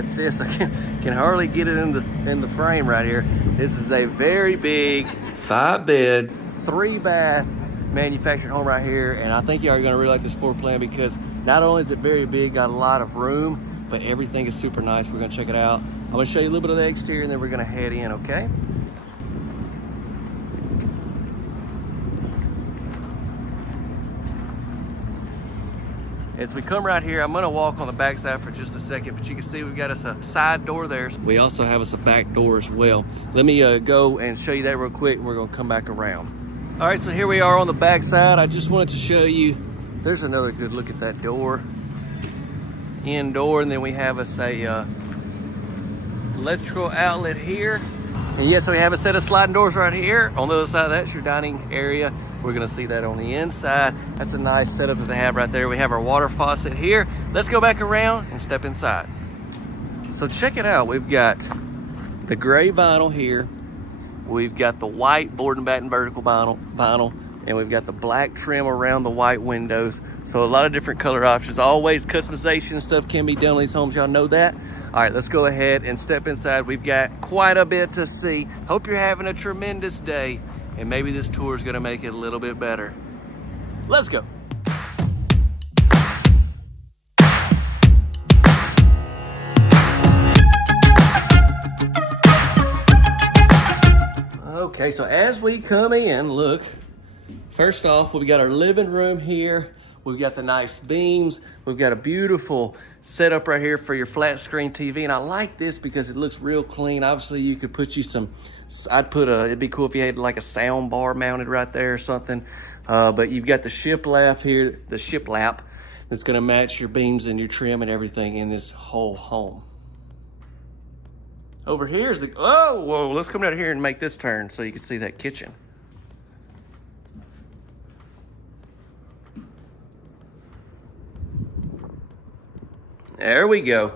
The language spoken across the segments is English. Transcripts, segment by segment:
at this. I can hardly get it in the frame right here. This is a very big 5-bed, 3-bath manufactured home right here, and I think y'all are gonna really like this floor plan because not only is it very big, got a lot of room, but everything is super nice. We're gonna check it out. I'm gonna show you a little bit of the exterior and then we're gonna head in, okay? As we come right here, I'm gonna walk on the back side for just a second, but you can see we've got us a side door there. We also have us a back door as well. Let me go and show you that real quick and we're gonna come back around. All right, so here we are on the back side. I just wanted to show you, there's another good look at that door. Indoor, and then we have us a electrical outlet here. And yes, so we have a set of sliding doors right here. On the other side, that's your dining area. We're gonna see that on the inside. That's a nice setup that they have right there. We have our water faucet here. Let's go back around and step inside. So check it out. We've got the gray vinyl here. We've got the white board and batten vertical vinyl, and we've got the black trim around the white windows. So a lot of different color options. Always customization stuff can be done on these homes. Y'all know that. All right, let's go ahead and step inside. We've got quite a bit to see. Hope you're having a tremendous day, and maybe this tour is gonna make it a little bit better. Let's go. Okay, so as we come in, look, first off, we've got our living room here. We've got the nice beams. We've got a beautiful setup right here for your flat screen TV. And I like this because it looks real clean. Obviously, you could put you some, it'd be cool if you had like a sound bar mounted right there or something. But you've got the shiplap here, the shiplap that's gonna match your beams and your trim and everything in this whole home. Over here is the, oh, whoa, let's come down here and make this turn so you can see that kitchen. There we go.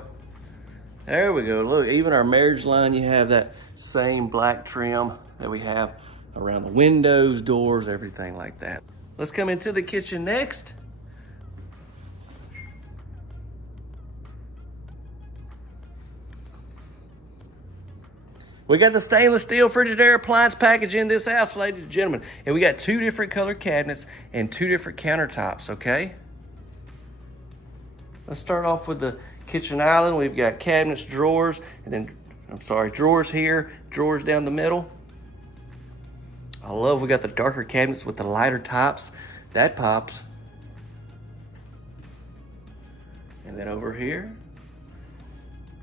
There we go. Look, even our marriage line, you have that same black trim that we have around the windows, doors, everything like that. Let's come into the kitchen next. We got the stainless steel Frigidaire appliance package in this house, ladies and gentlemen. And we got 2 different color cabinets and 2 different countertops, okay? Let's start off with the kitchen island. We've got cabinets, drawers, and then, drawers here, drawers down the middle. I love we got the darker cabinets with the lighter tops. That pops. And then over here,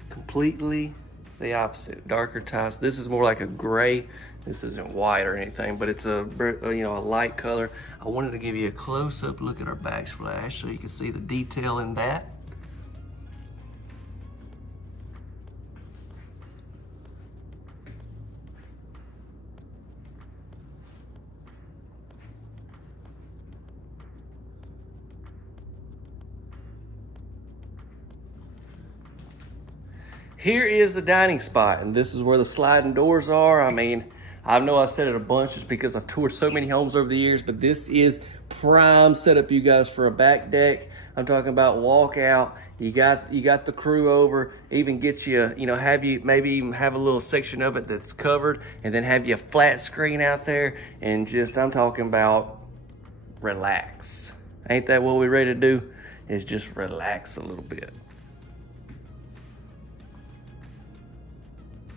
completely the opposite, darker tops. This is more like a gray. This isn't white or anything, but it's a light color. I wanted to give you a close-up look at our backsplash so you can see the detail in that. Here is the dining spot, and this is where the sliding doors are. I mean, I know I said it a bunch just because I've toured so many homes over the years, but this is prime setup, you guys, for a back deck. I'm talking about walk out. You got the crew over, even get you, have you maybe even have a little section of it that's covered, and then have you a flat screen out there, and just, I'm talking about relax. Ain't that what we're ready to do? Is just relax a little bit.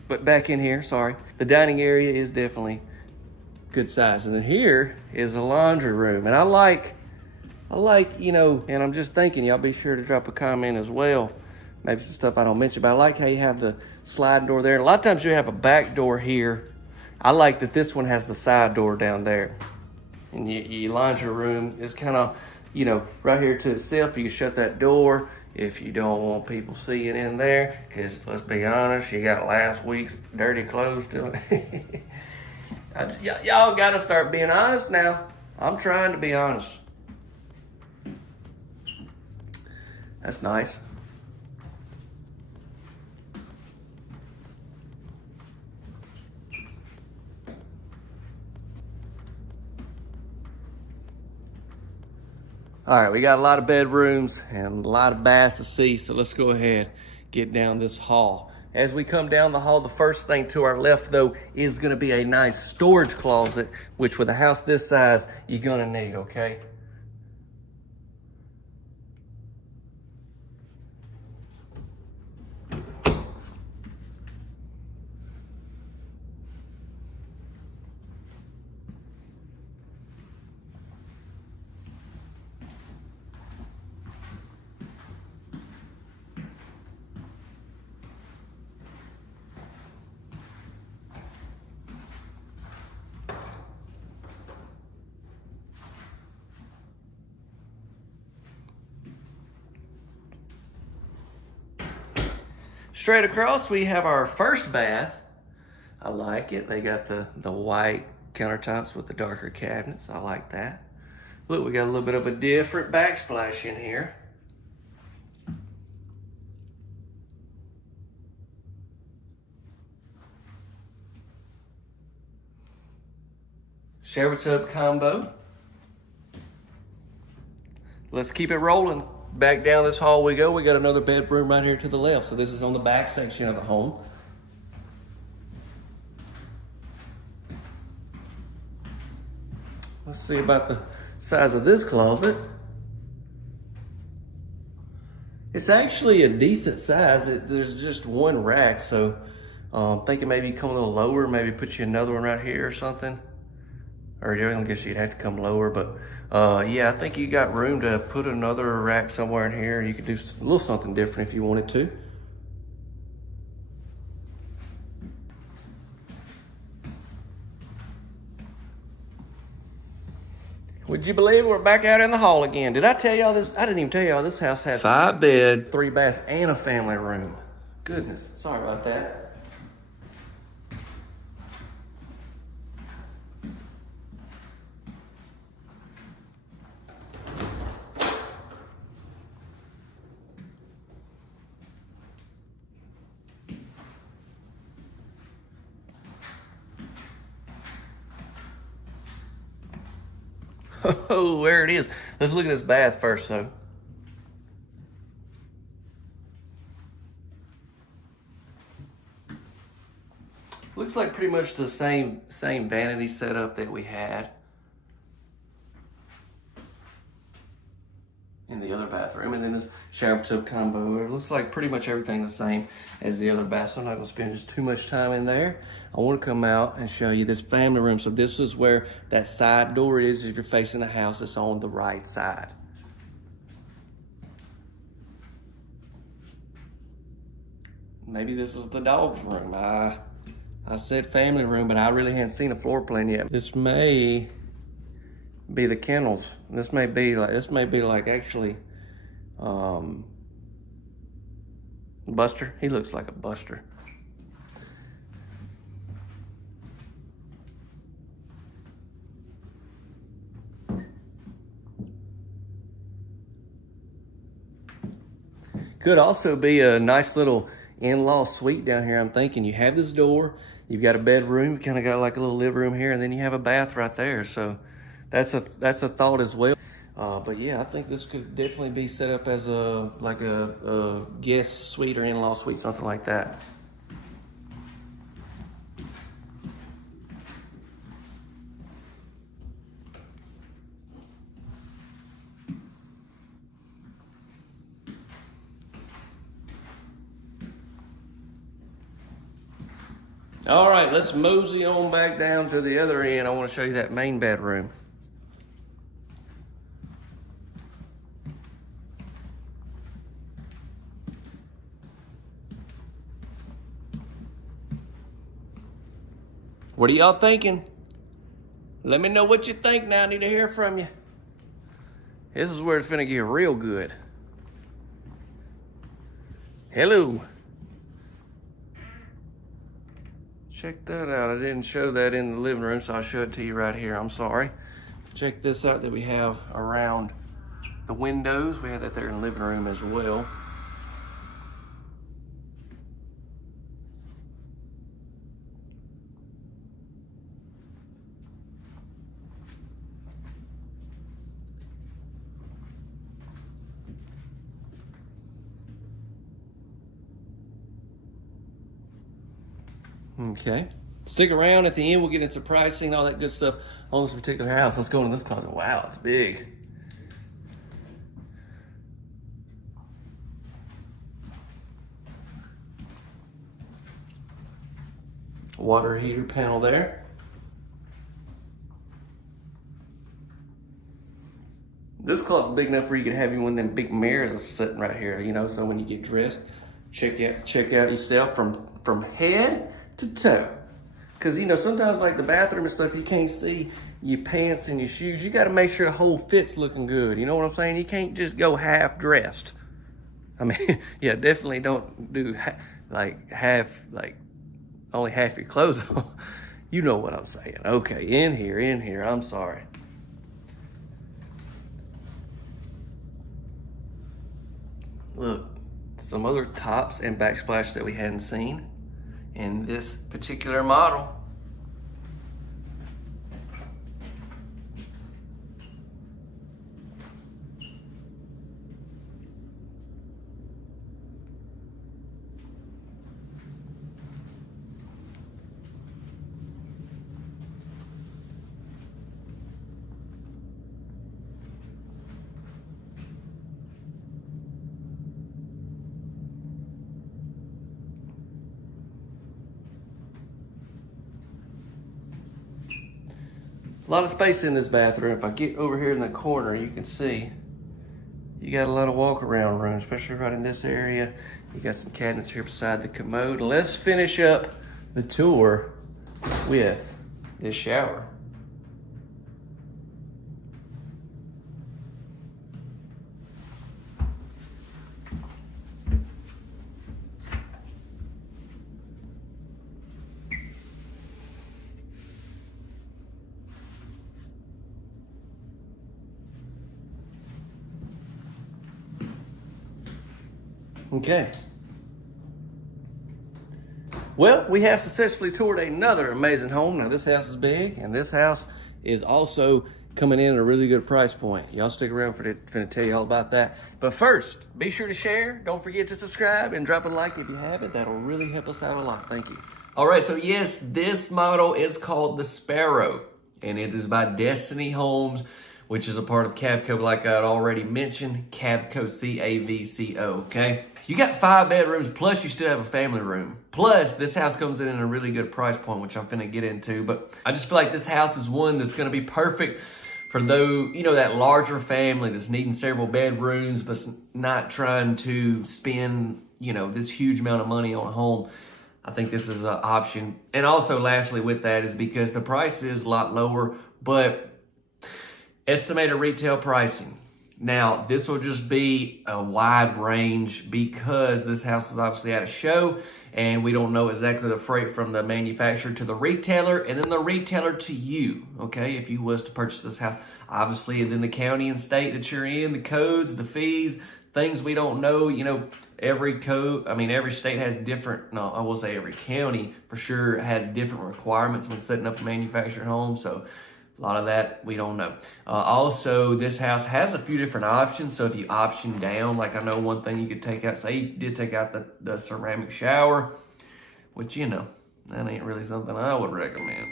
But back in here, sorry, the dining area is definitely good size. And then here is a laundry room. And I like, and I'm just thinking, y'all be sure to drop a comment as well. Maybe some stuff I don't mention, but I like how you have the sliding door there. And a lot of times you have a back door here. I like that this one has the side door down there. And your laundry room is kind of, right here to itself. You can shut that door if you don't want people seeing in there, because let's be honest, you got last week's dirty clothes still. Y'all got to start being honest now. I'm trying to be honest. That's nice. All right, we got a lot of bedrooms and a lot of baths to see, so let's go ahead, get down this hall. As we come down the hall, the first thing to our left though is gonna be a nice storage closet, which with a house this size, you're gonna need, okay? Straight across, we have our first bath. I like it. They got the white countertops with the darker cabinets. I like that. Look, we got a little bit of a different backsplash in here. Shower tub combo. Let's keep it rolling. Back down this hall we go. We got another bedroom right here to the left. So this is on the back section of the home. Let's see about the size of this closet. It's actually a decent size. There's just one rack, so I'm thinking maybe come a little lower, maybe put you another one right here or something. Or I guess you'd have to come lower, but yeah, I think you got room to put another rack somewhere in here. You could do a little something different if you wanted to. Would you believe we're back out in the hall again? Did I tell y'all this? I didn't even tell y'all this house has 5 bed, 3 baths, and a family room. Goodness, sorry about that. Oh, there it is. Let's look at this bath first, though. Looks like pretty much the same vanity setup that we had in the other bathroom, and then this shower tub combo. It looks like pretty much everything the same as the other bath, so I'm not gonna spend just too much time in there. I wanna come out and show you this family room. So this is where that side door is. If you're facing the house, it's on the right side. Maybe this is the dog's room. I said family room, but I really hadn't seen a floor plan yet. This may be the kennels. This may be like actually Buster. He looks like a Buster. Could also be a nice little in-law suite down here. I'm thinking you have this door, you've got a bedroom, you kind of got like a little living room here, and then you have a bath right there. So that's a thought as well. But yeah, I think this could definitely be set up as a guest suite or in-law suite, something like that. All right, let's mosey on back down to the other end. I want to show you that main bedroom. What are y'all thinking? Let me know what you think now. I need to hear from you. This is where it's finna get real good. Hello. Check that out. I didn't show that in the living room, so I'll show it to you right here. I'm sorry. Check this out that we have around the windows. We have that there in the living room as well. Okay. Stick around. At the end, we'll get into pricing, all that good stuff on this particular house. Let's go in this closet. Wow, it's big. Water heater panel there. This closet's big enough where you can have one of them big mirrors sitting right here, you know, so when you get dressed, check out yourself from head to toe. Because, you know, sometimes like the bathroom and stuff, you can't see your pants and your shoes. You got to make sure the whole fit's looking good. You know what I'm saying? You can't just go half dressed. I mean, yeah, definitely don't do only half your clothes on. You know what I'm saying. Okay, in here, I'm sorry. Look, some other tops and backsplash that we hadn't seen in this particular model. A lot of space in this bathroom. If I get over here in the corner, you can see you got a lot of walk around room, especially right in this area. You got some cabinets here beside the commode. Let's finish up the tour with this shower. Okay. Well, we have successfully toured another amazing home. Now this house is big, and this house is also coming in at a really good price point. Y'all stick around for to tell you all about that. But first, be sure to share. Don't forget to subscribe and drop a like if you haven't. That'll really help us out a lot. Thank you. All right, so yes, this model is called the Sparrow, and it is by Destiny Homes, which is a part of Cavco, like I had already mentioned, Cavco, C-A-V-C-O, okay? You got 5 bedrooms, plus you still have a family room. Plus, this house comes in at a really good price point, which I'm finna get into, but I just feel like this house is one that's gonna be perfect for those, you know, that larger family that's needing several bedrooms, but not trying to spend, you know, this huge amount of money on a home. I think this is an option. And also, lastly, with that is because the price is a lot lower, but estimated retail pricing. Now, this will just be a wide range because this house is obviously at a show and we don't know exactly the freight from the manufacturer to the retailer and then the retailer to you, okay? If you was to purchase this house, obviously, and then the county and state that you're in, the codes, the fees, things we don't know, you know, every code, I mean, every state has different, no, I will say every county for sure has different requirements when setting up a manufactured home, so a lot of that we don't know. Also, this house has a few different options. So if you option down, like I know one thing you could take out, say you did take out the ceramic shower, which, you know, that ain't really something I would recommend.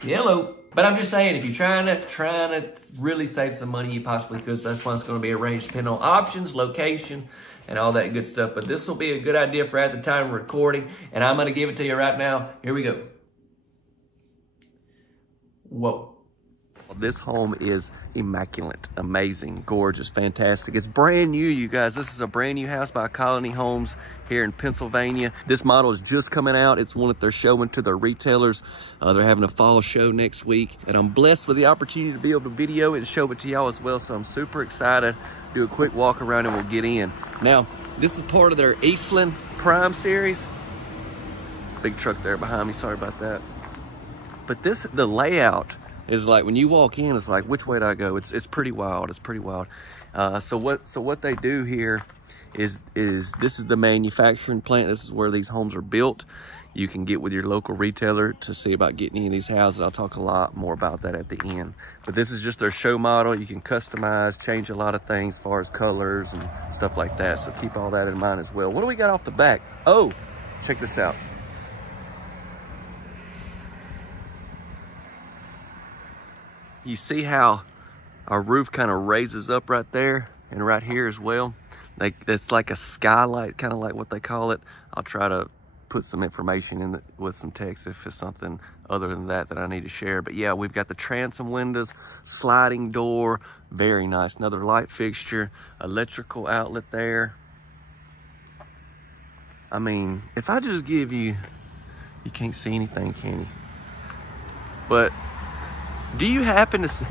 Hello. But I'm just saying, if you're trying to really save some money, you possibly could. So that's why it's going to be arranged depending on options, location, and all that good stuff. But this will be a good idea for at the time of recording. And I'm going to give it to you right now. Here we go. Whoa. This home is immaculate, amazing, gorgeous, fantastic. It's brand new, you guys. This is a brand new house by Colony Homes here in Pennsylvania. This model is just coming out. It's one that they're showing to their retailers. They're having a fall show next week. And I'm blessed with the opportunity to be able to video it and show it to y'all as well. So I'm super excited. Do a quick walk around and we'll get in. Now, this is part of their Eastland Prime series. Big truck there behind me, sorry about that. But the layout is like, when you walk in, it's like, which way do I go? It's pretty wild, it's pretty wild. So what they do here is this is the manufacturing plant. This is where these homes are built. You can get with your local retailer to see about getting any of these houses. I'll talk a lot more about that at the end. But this is just their show model. You can customize, change a lot of things as far as colors and stuff like that. So keep all that in mind as well. What do we got off the back? Oh, check this out. You see how our roof kind of raises up right there and right here as well? It's like a skylight, kind of like what they call it. I'll try to put some information in with some text if it's something other than that I need to share. But yeah, we've got the transom windows, sliding door, very nice. Another light fixture, electrical outlet there. I mean, if I just give you, you can't see anything, can you? But do you happen to see,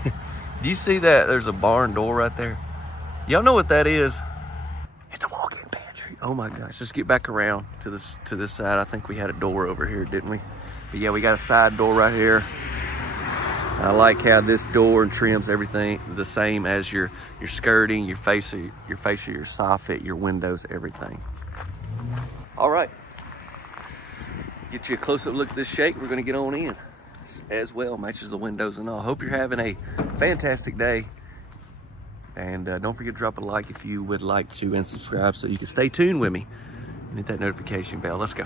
do you see that there's a barn door right there? Y'all know what that is? It's a walk-in pantry. Oh my gosh, let's get back around to this side. I think we had a door over here, didn't we? But yeah, we got a side door right here. I like how this door trims everything the same as your skirting, your fascia, your soffit, your windows, everything. All right, get you a close-up look at this shake. We're gonna get on in as well, matches the windows and all. Hope you're having a fantastic day. And don't forget to drop a like if you would like to, and subscribe so you can stay tuned with me and hit that notification bell. Let's go.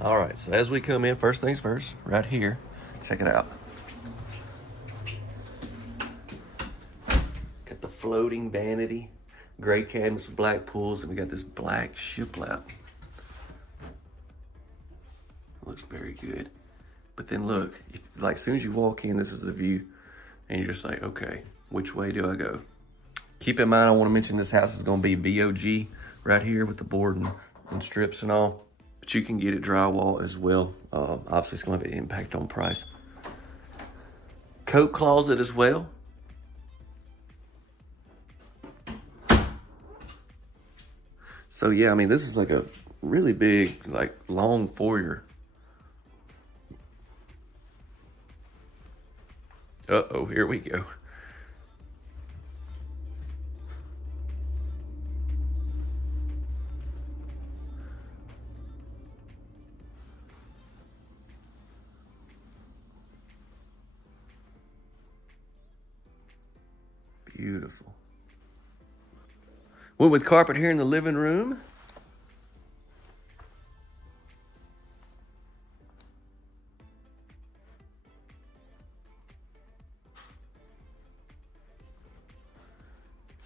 All right, so as we come in, first things first, right here, check it out. Got the floating vanity, gray cabinets with black pools, and we got this black shiplap. Looks very good. But then look, like as soon as you walk in, this is the view, and you're just like, okay, which way do I go? Keep in mind, I want to mention this house is going to be BOG right here with the board and strips and all. But you can get it drywall as well. Obviously, it's going to have an impact on price. Coat closet as well. So yeah, I mean, this is like a really big, like long foyer. Uh-oh, here we go. Beautiful. Went with carpet here in the living room.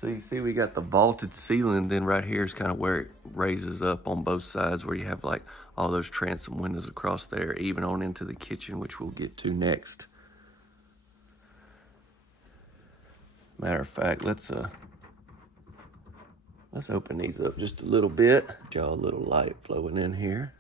So you see we got the vaulted ceiling, then right here is kind of where it raises up on both sides, where you have like all those transom windows across there, even on into the kitchen, which we'll get to next. Matter of fact, let's open these up just a little bit. Y'all, a little light flowing in here.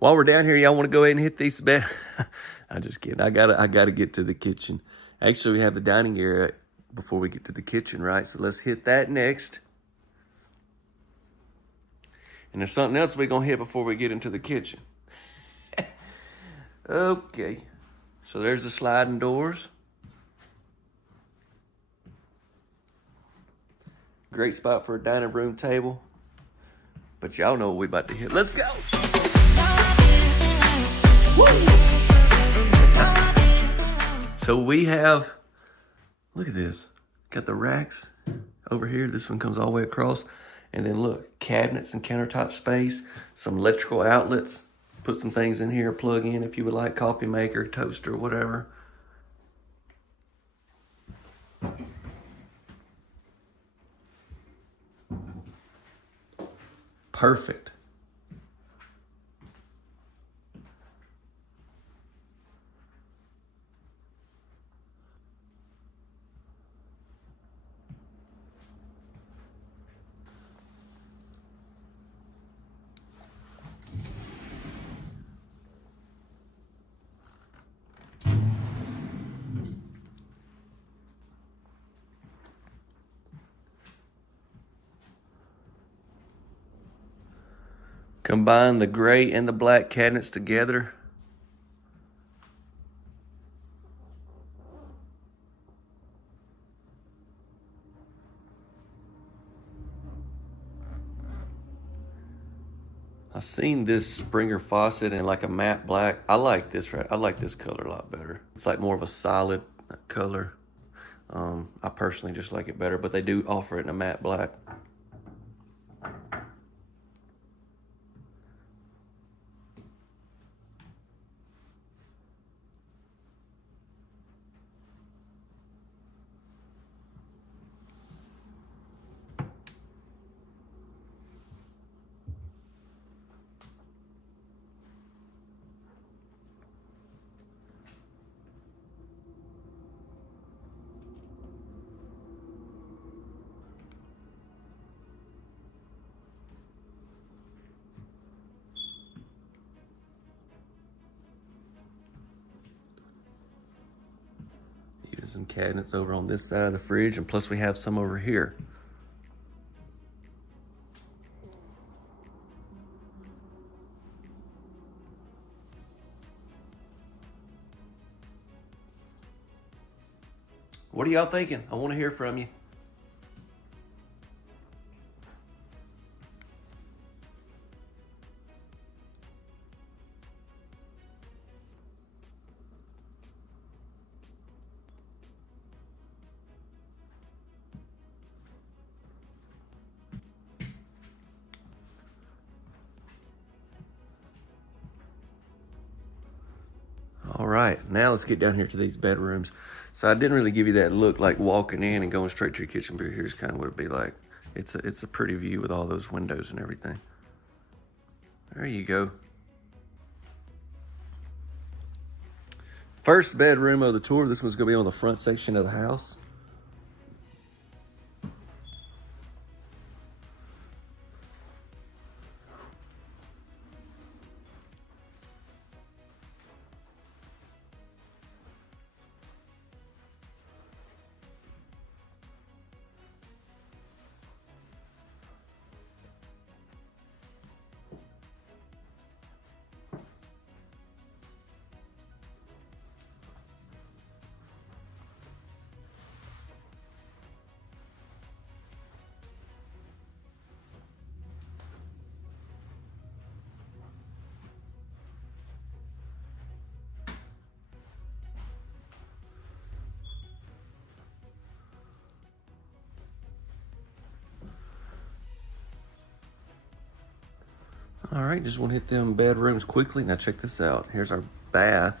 While we're down here, y'all want to go ahead and hit these bed? I'm just kidding. I gotta get to the kitchen. Actually, we have the dining area before we get to the kitchen, right? So let's hit that next. And there's something else we're gonna hit before we get into the kitchen. Okay, so there's the sliding doors. Great spot for a dining room table. But y'all know what we about to hit. Let's go. Woo. So we have, look at this. Got the racks over here. This one comes all the way across. And then look, cabinets and countertop space, some electrical outlets. Put some things in here, plug in if you would like, coffee maker, toaster, whatever. Perfect. Combine the gray and the black cabinets together. I've seen this Springer faucet in like a matte black. I like this, right? I like this color a lot better. It's like more of a solid color. I personally just like it better, but they do offer it in a matte black. Some cabinets over on this side of the fridge, and plus we have some over here. What are y'all thinking? I want to hear from you. All right, now let's get down here to these bedrooms. So I didn't really give you that look like walking in and going straight to your kitchen, but here's kind of what it'd be like. It's a pretty view with all those windows and everything. There you go. First bedroom of the tour. This one's gonna be on the front section of the house. All right, just want to hit them bedrooms quickly. Now check this out. Here's our bath.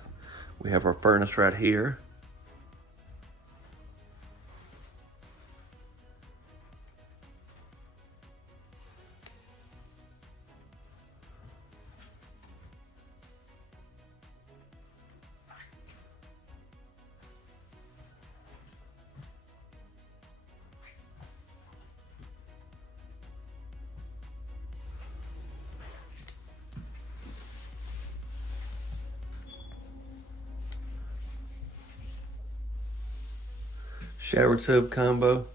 We have our furnace right here. Shower tub combo.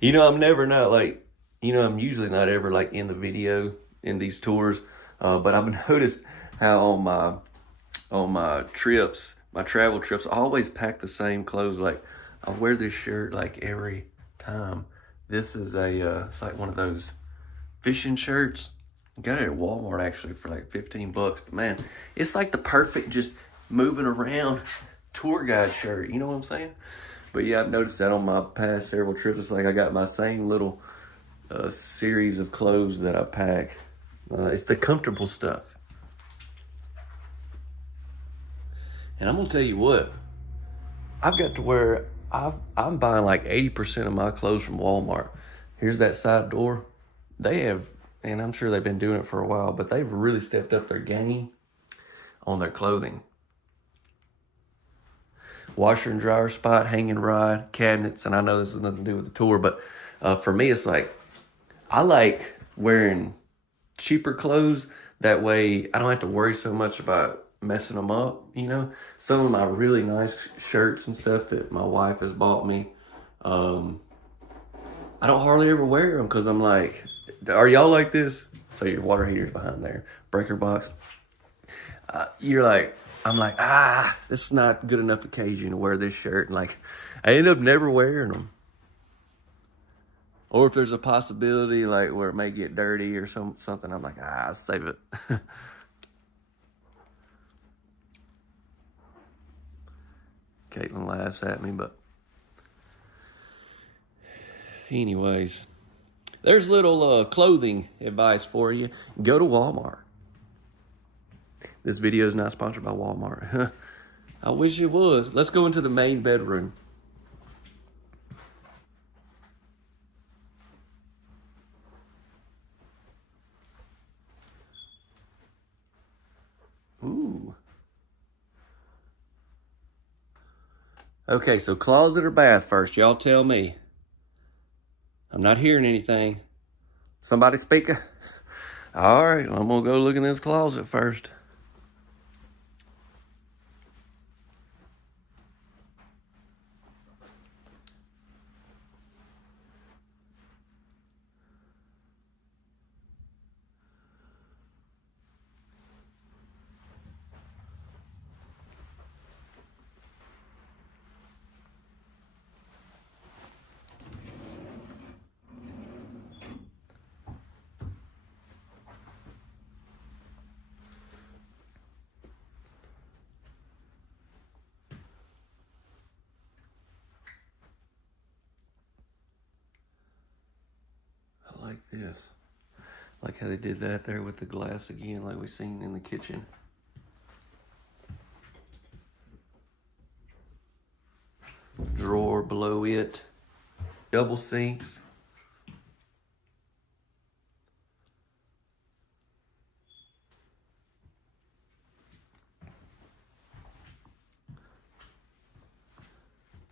You know, I'm never not like, you know, I'm usually not ever like in the video in these tours, but I've noticed how on my trips, my travel trips, I always pack the same clothes. Like I wear this shirt like every time. This is it's like one of those fishing shirts. Got it at Walmart actually for like 15 bucks, but man, it's like the perfect just moving around tour guide shirt. You know what I'm saying? But yeah, I've noticed that on my past several trips. It's like I got my same little series of clothes that I pack. It's the comfortable stuff. And I'm gonna tell you what, I've got to where I'm buying like 80% of my clothes from Walmart. Here's that side door. They have, and I'm sure they've been doing it for a while, but they've really stepped up their game on their clothing. Washer and dryer spot, hanging rod, cabinets, and I know this has nothing to do with the tour, but for me, it's like, I like wearing cheaper clothes. That way, I don't have to worry so much about messing them up, you know? Some of my really nice shirts and stuff that my wife has bought me, I don't hardly ever wear them because I'm like, are y'all like this? So your water heater's behind there, breaker box. You're like, I'm like, this is not good enough occasion to wear this shirt. And like, I end up never wearing them. Or if there's a possibility like where it may get dirty or something, I'm like, I'll save it. Caitlin laughs at me, but anyways, there's little clothing advice for you. Go to Walmart. This video is not sponsored by Walmart. I wish it was. Let's go into the main bedroom. Ooh. Okay, so closet or bath first? Y'all tell me. I'm not hearing anything. Somebody speaking? All right, I'm gonna go look in this closet first. I like this. I like how they did that there with the glass again, like we seen in the kitchen. Drawer below it. Double sinks.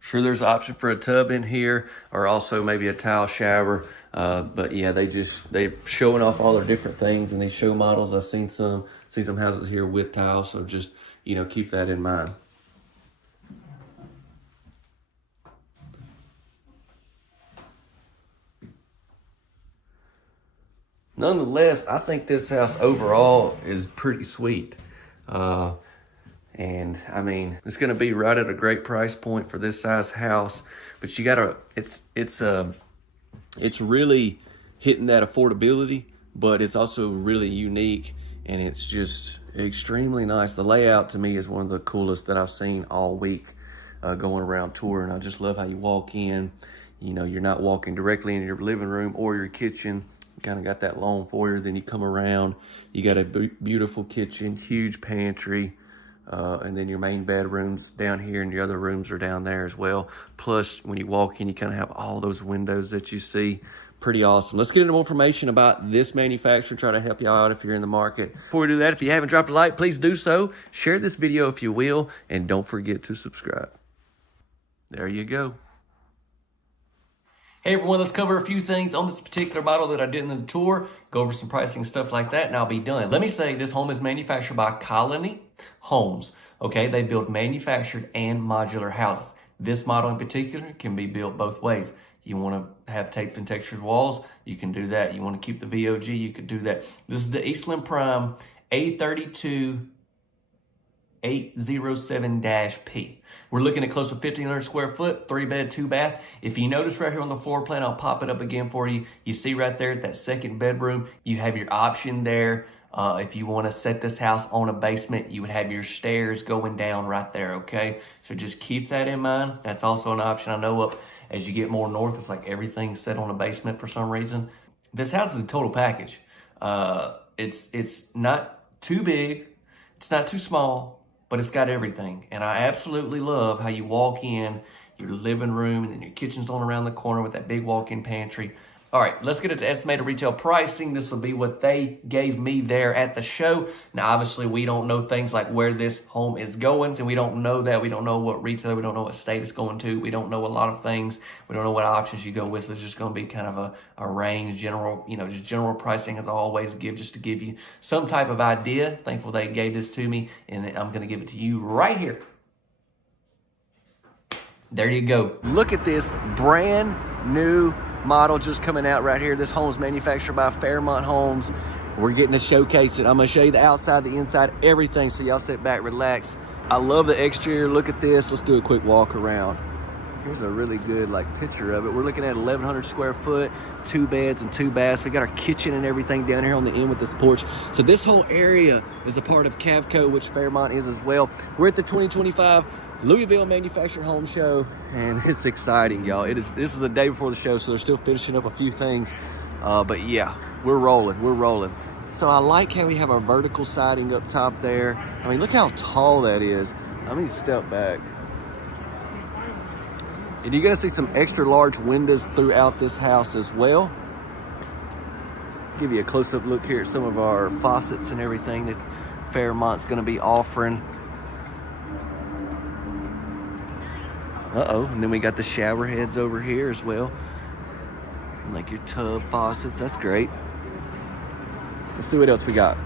Sure, there's an option for a tub in here, or also maybe a tile shower. But yeah, they're showing off all their different things in these show models. I've seen some houses here with tiles, so just, you know, keep that in mind. Nonetheless, I think this house overall is pretty sweet. And I mean, it's going to be right at a great price point for this size house, but you gotta, it's really hitting that affordability, but it's also really unique, and it's just extremely nice. The layout to me is one of the coolest that I've seen all week going around touring. I just love how you walk in, you know, you're not walking directly into your living room or your kitchen. You kind of got that long foyer, then you come around, you got a beautiful kitchen, huge pantry, and then your main bedroom's down here, and your other rooms are down there as well. Plus, when you walk in, you kind of have all those windows that you see. Pretty awesome. Let's get into more information about this manufacturer, try to help you out if you're in the market. Before we do that, if you haven't dropped a like, please do so. Share this video if you will, and don't forget to subscribe. There you go. Hey everyone, let's cover a few things on this particular model that I did in the tour, go over some pricing, stuff like that, and I'll be done. Let me say this home is manufactured by Colony Homes. Okay, they build manufactured and modular houses. This model in particular can be built both ways. You want to have taped and textured walls, you can do that. You want to keep the VOG, you could do that. This is the Eastland Prime A32 807-P. We're looking at close to 1,500 square foot, 3-bed, 2-bath. If you notice right here on the floor plan, I'll pop it up again for you. You see right there at that second bedroom, you have your option there. If you want to set this house on a basement, you would have your stairs going down right there, okay? So just keep that in mind. That's also an option. I know up as you get more north, it's like everything's set on a basement for some reason. This house is a total package. It's not too big, it's not too small, but it's got everything. And I absolutely love how you walk in your living room and then your kitchen's on around the corner with that big walk-in pantry. All right, let's get into estimated retail pricing. This will be what they gave me there at the show. Now, obviously, we don't know things like where this home is going, and we don't know that. We don't know what retailer, we don't know what state it's going to. We don't know a lot of things. We don't know what options you go with. So it's just going to be kind of a range, general, you know, just general pricing as I always give, just to give you some type of idea. Thankful they gave this to me, and I'm going to give it to you right here. There you go. Look at this brand new model just coming out right here. This home is manufactured by Fairmont Homes. We're getting to showcase it. I'm gonna show you the outside, the inside, everything, so y'all sit back, relax. I love the exterior. Look at this. Let's do a quick walk around. Here's a really good like picture of it. We're looking at 1,100 square foot, 2 beds and 2 baths. We got our kitchen and everything down here on the end with this porch. So this whole area is a part of Cavco, which Fairmont is as well. We're at the 2025 Louisville Manufactured Home Show, and it's exciting, y'all. This is the day before the show, so they're still finishing up a few things. But yeah, we're rolling. So I like how we have our vertical siding up top there. I mean, look how tall that is. Let me step back. And you're gonna see some extra large windows throughout this house as well. Give you a close-up look here at some of our faucets and everything that Fairmont's gonna be offering. And then we got the shower heads over here as well. Like your tub faucets, that's great. Let's see what else we got.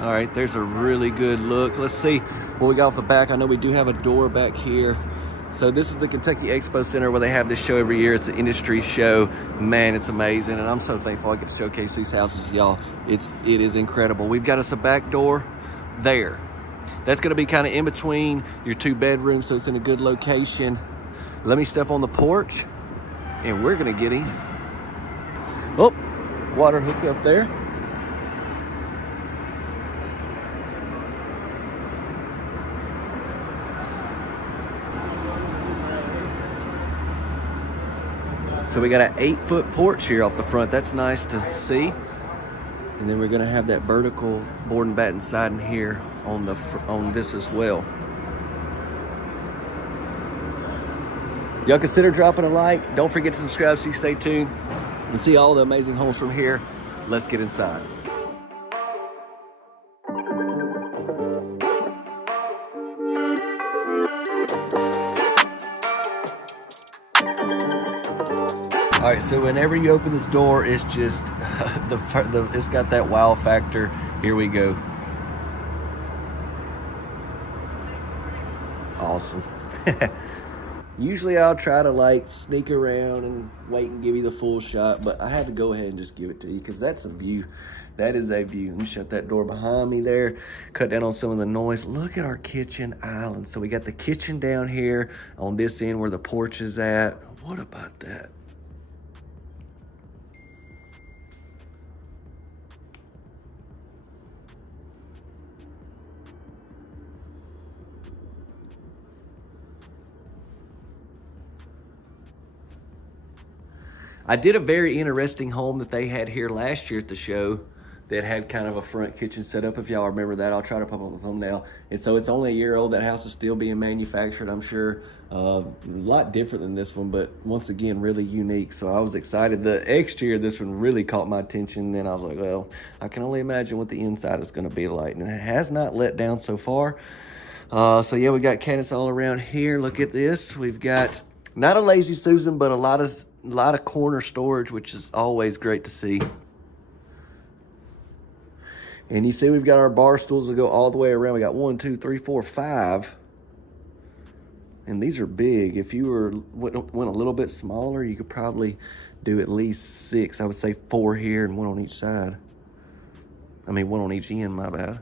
All right, there's a really good look. Let's see what we got off the back. I know we do have a door back here. So this is the Kentucky Expo Center where they have this show every year. It's an industry show. Man, it's amazing. And I'm so thankful I get to showcase these houses, y'all. It is incredible. We've got us a back door there. That's gonna be kind of in between your 2 bedrooms, so it's in a good location. Let me step on the porch and we're gonna get in. Oh, water hook up there. So we got an 8-foot porch here off the front. That's nice to see. And then we're gonna have that vertical board and batten siding here on this as well. Y'all consider dropping a like. Don't forget to subscribe so you stay tuned and see all the amazing homes from here. Let's get inside. All right, so whenever you open this door, it's just it's got that wow factor. Here we go. Awesome. Usually I'll try to like sneak around and wait and give you the full shot, but I had to go ahead and just give it to you because that's a view. That is a view. Let me shut that door behind me there. Cut down on some of the noise. Look at our kitchen island. So we got the kitchen down here on this end where the porch is at. What about that? I did a very interesting home that they had here last year at the show that had kind of a front kitchen set up. If y'all remember that, I'll try to pop up the thumbnail. And so it's only a year old. That house is still being manufactured, I'm sure. A lot different than this one, but once again, really unique. So I was excited. The exterior of this one really caught my attention. Then I was like, well, I can only imagine what the inside is gonna be like. And it has not let down so far. So yeah, we got cabinets all around here. Look at this. We've got not a lazy Susan, but a lot of corner storage, which is always great to see. And you see we've got our bar stools that go all the way around. We got 1, 2, 3, 4, 5. And these are big. If you went a little bit smaller, you could probably do at least 6. I would say 4 here and 1 on each side. I mean, 1 on each end, my bad.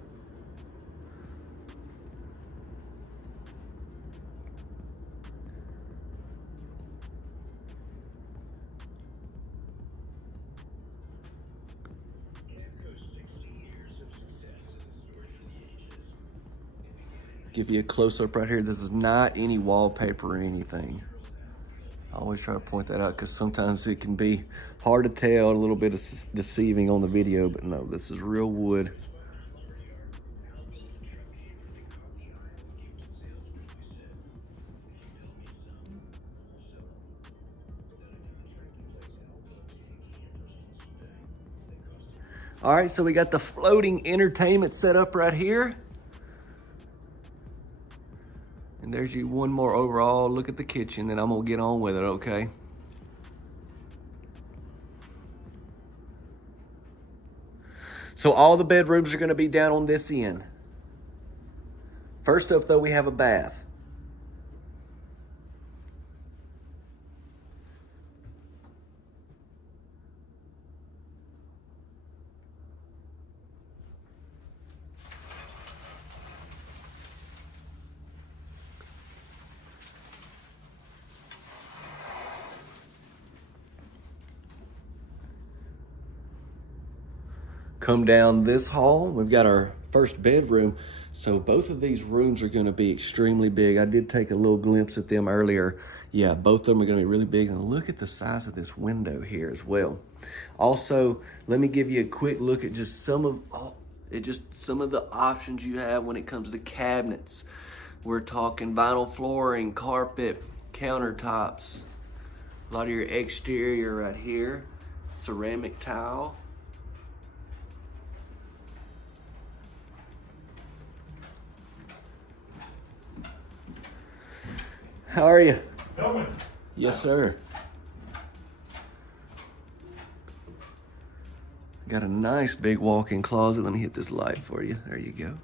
Give you a close-up right here. This is not any wallpaper or anything. I always try to point that out because sometimes it can be hard to tell, a little bit of deceiving on the video, but no, this is real wood. All right, so we got the floating entertainment set up right here. And there's you one more overall look at the kitchen, then I'm gonna get on with it, okay? So all the bedrooms are gonna be down on this end. First up though, we have a bath. come down this hall. We've got our first bedroom. So both of these rooms are gonna be extremely big. I did take a little glimpse at them earlier. Yeah, both of them are gonna be really big. And look at the size of this window here as well. Also, let me give you a quick look at just some of the options you have when it comes to cabinets. We're talking vinyl flooring, carpet, countertops, a lot of your exterior right here, ceramic tile. How are you? Filming. Yes, sir. Got a nice big walk-in closet. Let me hit this light for you. There you go.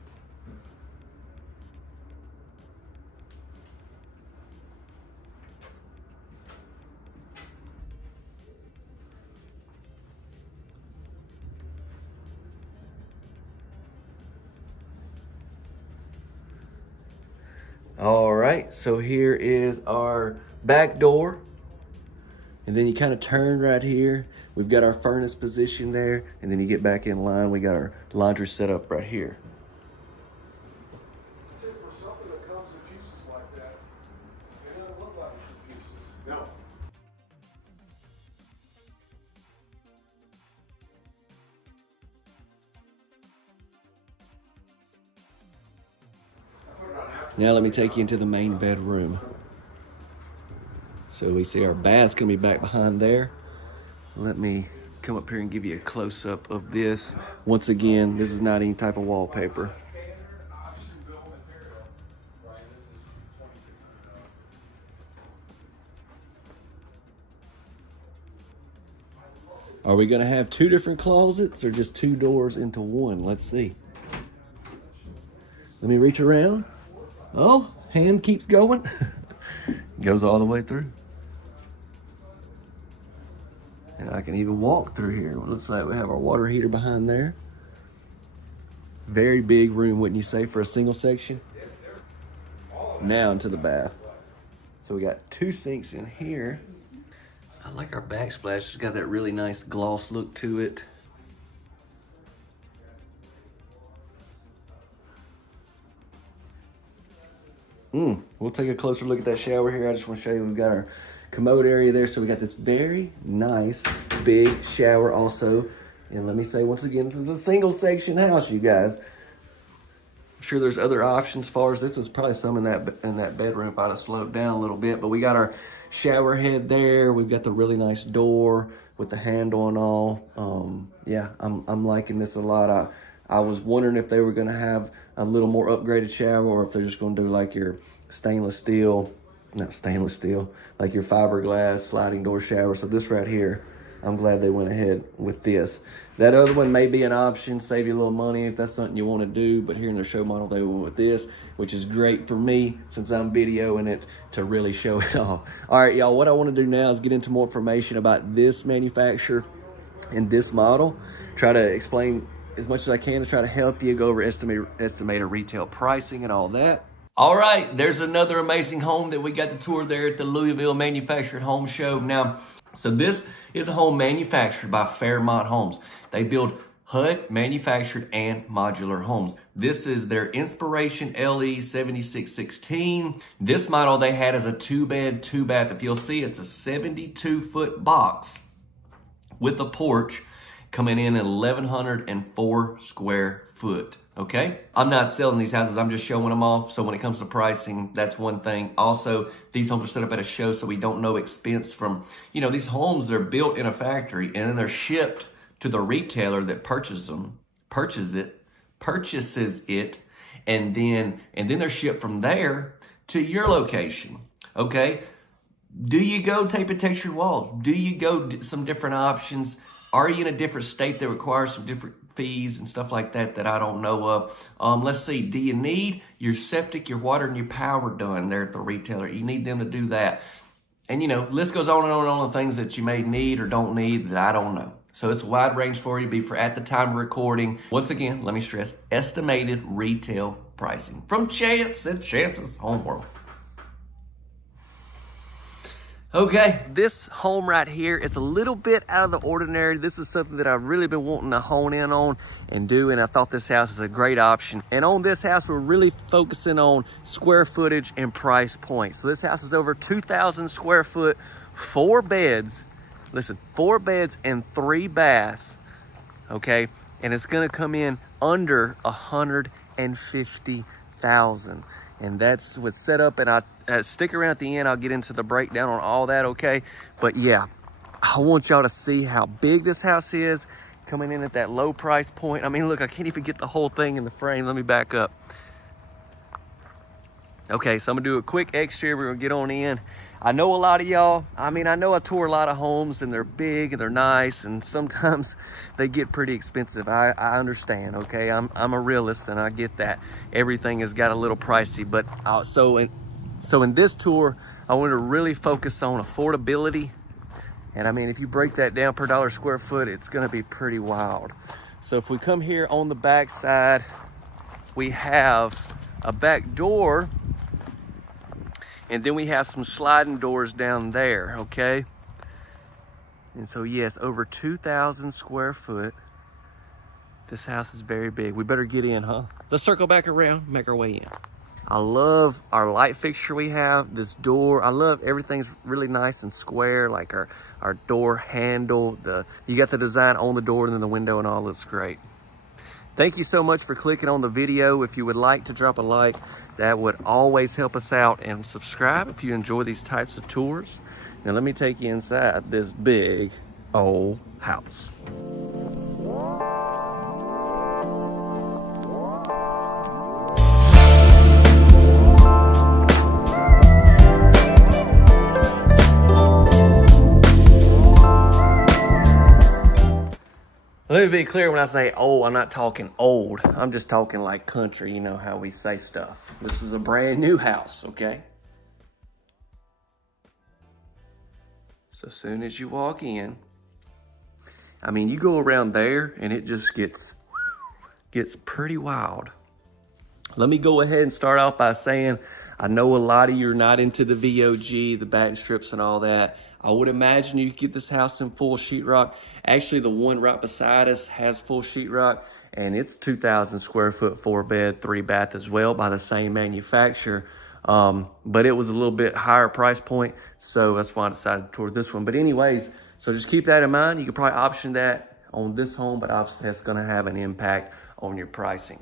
All right, so here is our back door. And then you kind of turn right here. We've got our furnace position there. And then you get back in line. We got our laundry set up right here. For something that comes in pieces like that, it doesn't look like it's in pieces. No. Now let me take you into the main bedroom. So we see our bath's gonna be back behind there. Let me come up here and give you a close-up of this. Once again, this is not any type of wallpaper. Are we gonna have two different closets or just two doors into one? Let's see. Let me reach around. Oh, hand keeps going. Goes all the way through. And I can even walk through here. It looks like we have our water heater behind there. Very big room, wouldn't you say, for a single section? Now into the bath. So we got two sinks in here. I like our backsplash. It's got that really nice gloss look to it. We'll take a closer look at that shower here. I just want to show you we've got our commode area there. So we got this very nice big shower also. And let me say once again, this is a single section house, you guys. I'm sure there's other options as far as this is probably some in that bedroom if I'd have slowed down a little bit. But we got our shower head there. We've got the really nice door with the handle and all. Yeah, I'm liking this a lot. I was wondering if they were gonna have a little more upgraded shower or if they're just gonna do like your stainless steel, not stainless steel, like your fiberglass sliding door shower. So this right here, I'm glad they went ahead with this. That other one may be an option, save you a little money if that's something you want to do, but here in their show model, they went with this, which is great for me since I'm videoing it to really show it off. All right, y'all, what I want to do now is get into more information about this manufacturer and this model, try to explain as much as I can to try to help you go over estimated retail pricing and all that. All right, there's another amazing home that we got to tour there at the Louisville Manufactured Home Show. Now, so this is a home manufactured by Fairmont Homes. They build HUD manufactured and modular homes. This is their Inspiration LE 7616. This model they had as a 2-bed, 2-bath. If you'll see, it's a 72-foot box with a porch coming in at 1,104 square foot. Okay, I'm not selling these houses, I'm just showing them off. So when it comes to pricing, that's one thing. Also, these homes are set up at a show, so we don't know expense from, these homes, they're built in a factory and then they're shipped to the retailer that purchases it, and then they're shipped from there to your location. Okay, do you go tape and textured walls? Do you go some different options? Are you in a different state that requires some different fees and stuff like that that I don't know of? Let's see, do you need your septic, your water, and your power done there at the retailer? You need them to do that. And list goes on and on and on of things that you may need or don't need that I don't know. So it's a wide range for you to be for at the time of recording. Once again, let me stress, estimated retail pricing from Chance at Chance's Home World. Okay, this home right here is a little bit out of the ordinary. This is something that I've really been wanting to hone in on and do, and I thought this house is a great option. And on this house, we're really focusing on square footage and price point. So this house is over 2,000 square foot, 4 beds. Listen, 4 beds and 3 baths, okay? And it's gonna come in under 150,000. And that's what's set up, and I stick around at the end. I'll get into the breakdown on all that, okay? But yeah, I want y'all to see how big this house is, coming in at that low price point. I mean, look, I can't even get the whole thing in the frame. Let me back up. Okay, so I'm gonna do a quick exterior. We're gonna get on in. I know a lot of y'all, I mean, I know I tour a lot of homes and they're big and they're nice and sometimes they get pretty expensive. I understand, okay? I'm a realist and I get that. Everything has got a little pricey, but so in this tour, I want to really focus on affordability. And I mean, if you break that down per dollar square foot, it's gonna be pretty wild. So if we come here on the back side, we have a back door, and then we have some sliding doors down there, okay? And so yes, over 2,000 square foot. This house is very big. We better get in, huh? Let's circle back around, make our way in. I love our light fixture we have, this door. I love everything's really nice and square, like our door handle. You got the design on the door and then the window and all looks great. Thank you so much for clicking on the video. If you would like to drop a like, that would always help us out, and subscribe if you enjoy these types of tours. Now let me take you inside this big old house. Let me be clear, when I say old, I'm not talking old. I'm just talking like country, you know how we say stuff. This is a brand new house, okay? So as soon as you walk in, I mean, you go around there and it just gets pretty wild. Let me go ahead and start off by saying, I know a lot of you are not into the VOG, the back strips and all that. I would imagine you could get this house in full sheetrock. Actually, the one right beside us has full sheetrock, and it's 2,000 square foot, 4 bed, 3 bath as well by the same manufacturer. But it was a little bit higher price point, so that's why I decided to tour this one. But anyways, so just keep that in mind. You could probably option that on this home, but obviously that's gonna have an impact on your pricing.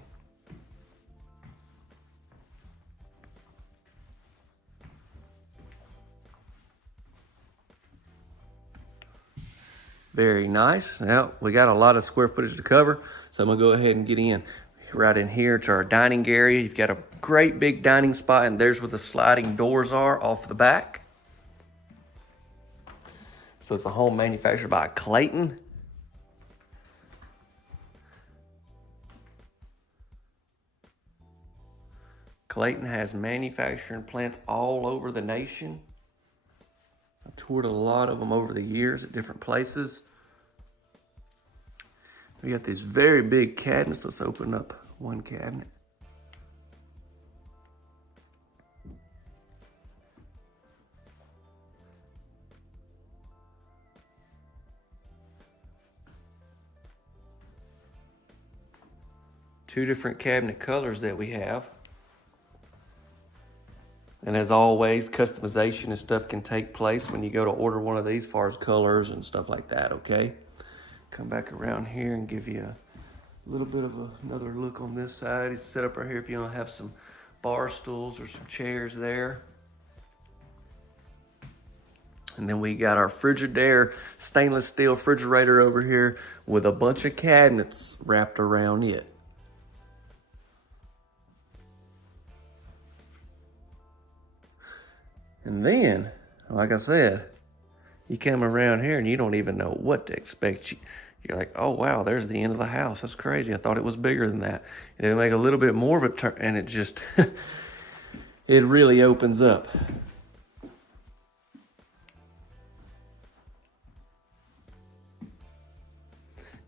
Very nice. Now, we got a lot of square footage to cover, so I'm gonna go ahead and get in. Right in here to our dining area. You've got a great big dining spot, and there's where the sliding doors are off the back. So it's a home manufactured by Clayton. Clayton has manufacturing plants all over the nation. I toured a lot of them over the years at different places. We got these very big cabinets. Let's open up one cabinet. Two different cabinet colors that we have. And as always, customization and stuff can take place when you go to order one of these, as far as colors and stuff like that, okay? Come back around here and give you a little bit of another look on this side. It's set up right here if you want to have some bar stools or some chairs there. And then we got our Frigidaire stainless steel refrigerator over here with a bunch of cabinets wrapped around it. And then, like I said, you come around here and you don't even know what to expect. You're like, oh, wow, there's the end of the house. That's crazy. I thought it was bigger than that. And they make a little bit more of a turn, and it just, it really opens up.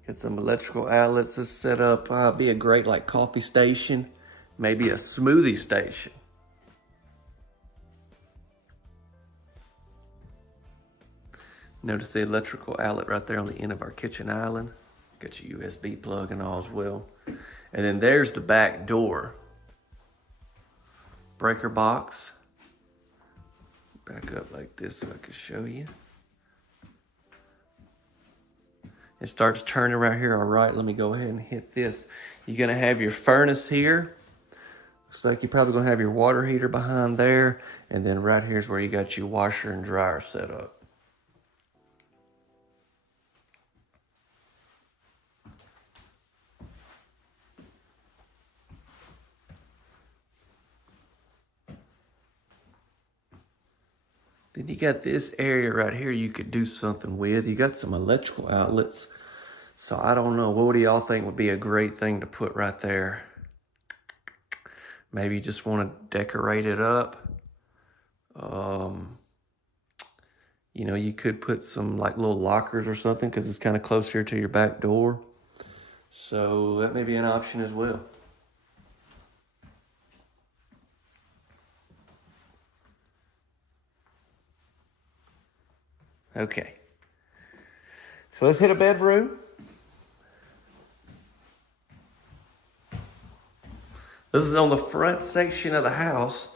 Got some electrical outlets to set up. Be a great like coffee station, maybe a smoothie station. Notice the electrical outlet right there on the end of our kitchen island. Got your USB plug and all as well. And then there's the back door. Breaker box. Back up like this so I can show you. It starts turning right here. All right, let me go ahead and hit this. You're gonna have your furnace here. Looks like you're probably gonna have your water heater behind there. And then right here's where you got your washer and dryer set up. Then you got this area right here you could do something with. You got some electrical outlets. So I don't know, what do y'all think would be a great thing to put right there? Maybe you just want to decorate it up. You know, you could put some like little lockers or something because it's kind of close here to your back door. So that may be an option as well. Okay. So let's hit a bedroom. This is on the front section of the house.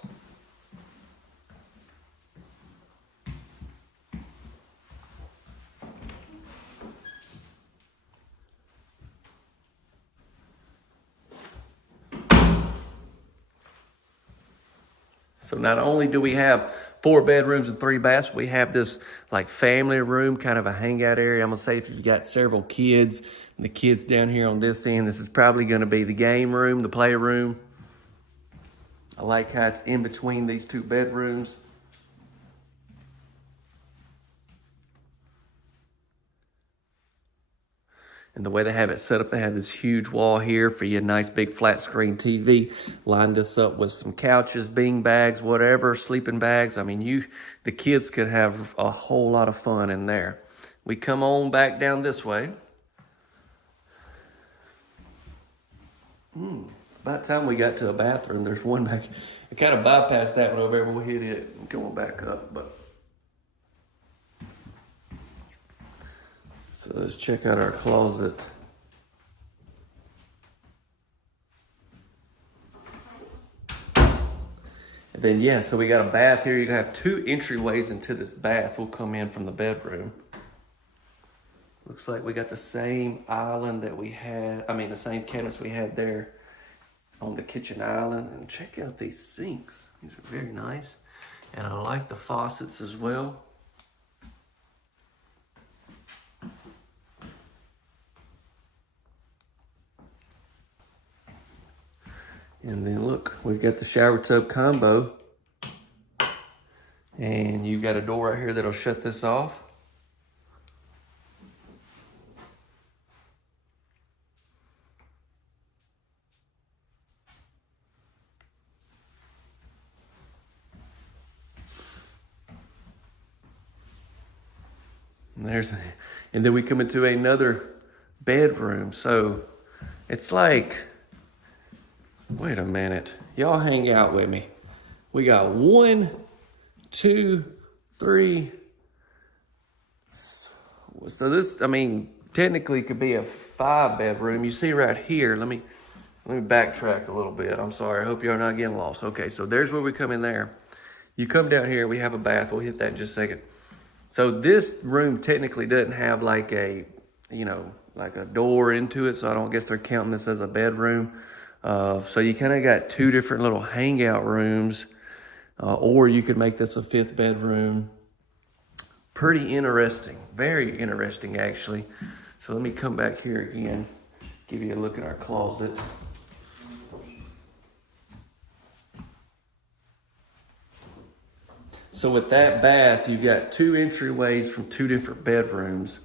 So not only do we have 4 bedrooms and 3 baths, we have this like family room, kind of a hangout area. I'm gonna say if you've got several kids, and the kids down here on this end, this is probably gonna be the game room, the playroom. I like how it's in between these 2 bedrooms. And the way they have it set up, they have this huge wall here for your nice big flat screen TV. Line this up with some couches, bean bags, whatever, sleeping bags. I mean, the kids could have a whole lot of fun in there. We come on back down this way. It's about time we got to a bathroom. There's one back. We kind of bypassed that one over there. We'll hit it and going back up, but. So let's check out our closet. And then, yeah, so we got a bath here. You're gonna have 2 entryways into this bath. We'll come in from the bedroom. Looks like we got the same island that we had, the same cabinets we had there on the kitchen island. And check out these sinks. These are very nice. And I like the faucets as well. And then look, we've got the shower tub combo. And you've got a door right here that'll shut this off. And then we come into another bedroom. So it's like, wait a minute. Y'all hang out with me. We got 1, 2, 3. So this, technically could be a 5 bedroom. You see right here, let me backtrack a little bit. I'm sorry, I hope you're not getting lost. Okay, so there's where we come in there. You come down here, we have a bath. We'll hit that in just a second. So this room technically doesn't have like a door into it. So I don't guess they're counting this as a bedroom. So you kind of got 2 different little hangout rooms, or you could make this a 5th bedroom. Pretty interesting, very interesting actually. So let me come back here again, give you a look at our closet. So with that bath, you've got 2 entryways from 2 different bedrooms.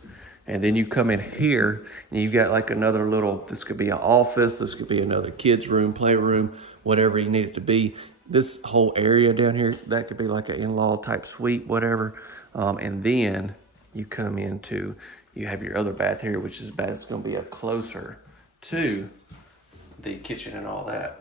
And then you come in here and you've got like another little, this could be an office, this could be another kid's room, playroom, whatever you need it to be. This whole area down here, that could be like an in-law type suite, whatever. And then you come into, you have your other bath here, which is it's gonna be up closer to the kitchen and all that.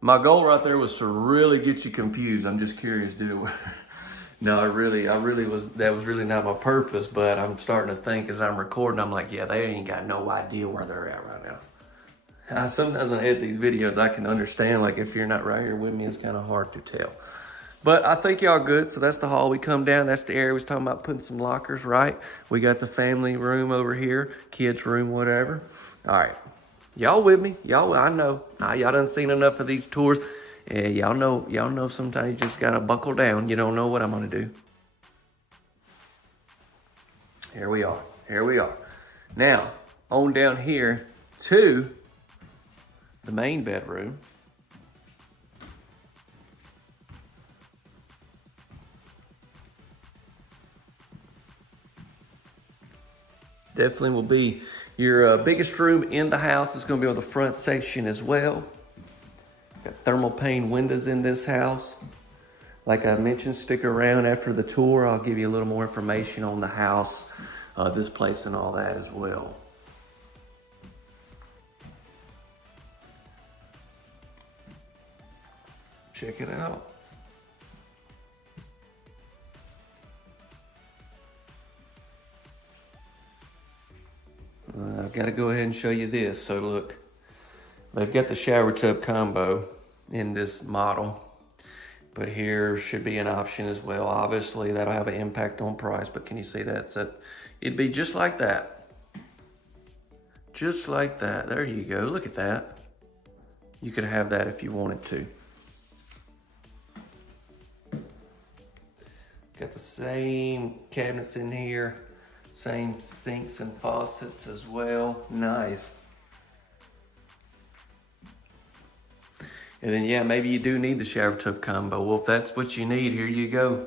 My goal right there was to really get you confused. I'm just curious, did it work? No, I really was, that was really not my purpose, but I'm starting to think as I'm recording, I'm like, yeah, they ain't got no idea where they're at right now. Sometimes when I edit these videos, I can understand, like, if you're not right here with me, it's kind of hard to tell. But I think y'all good. So that's the hall we come down. That's the area we was talking about putting some lockers, right? We got the family room over here, kids room, whatever. All right, y'all with me? Y'all, I know. Y'all done seen enough of these tours. And y'all know sometimes you just gotta buckle down. You don't know what I'm gonna do. Here we are. Now, on down here to the main bedroom. Definitely will be your biggest room in the house. It's gonna be on the front section as well. Got thermal pane windows in this house. Like I mentioned, stick around after the tour. I'll give you a little more information on the house, this place and all that as well. Check it out. I've got to go ahead and show you this. So look, they've got the shower tub combo in this model, but here should be an option as well. Obviously that'll have an impact on price, but can you see that? So it'd be just like that. Just like that. There you go. Look at that. You could have that if you wanted to. Got the same cabinets in here. Same sinks and faucets as well. Nice. And then, yeah, maybe you do need the shower tub combo. Well, if that's what you need, here you go.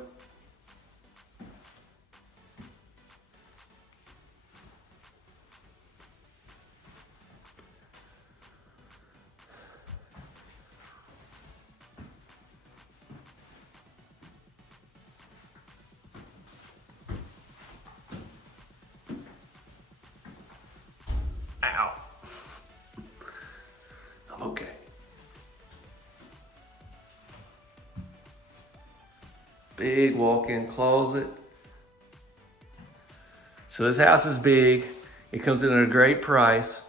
Ow. I'm okay. Big walk-in closet. So this house is big. It comes in at a great price.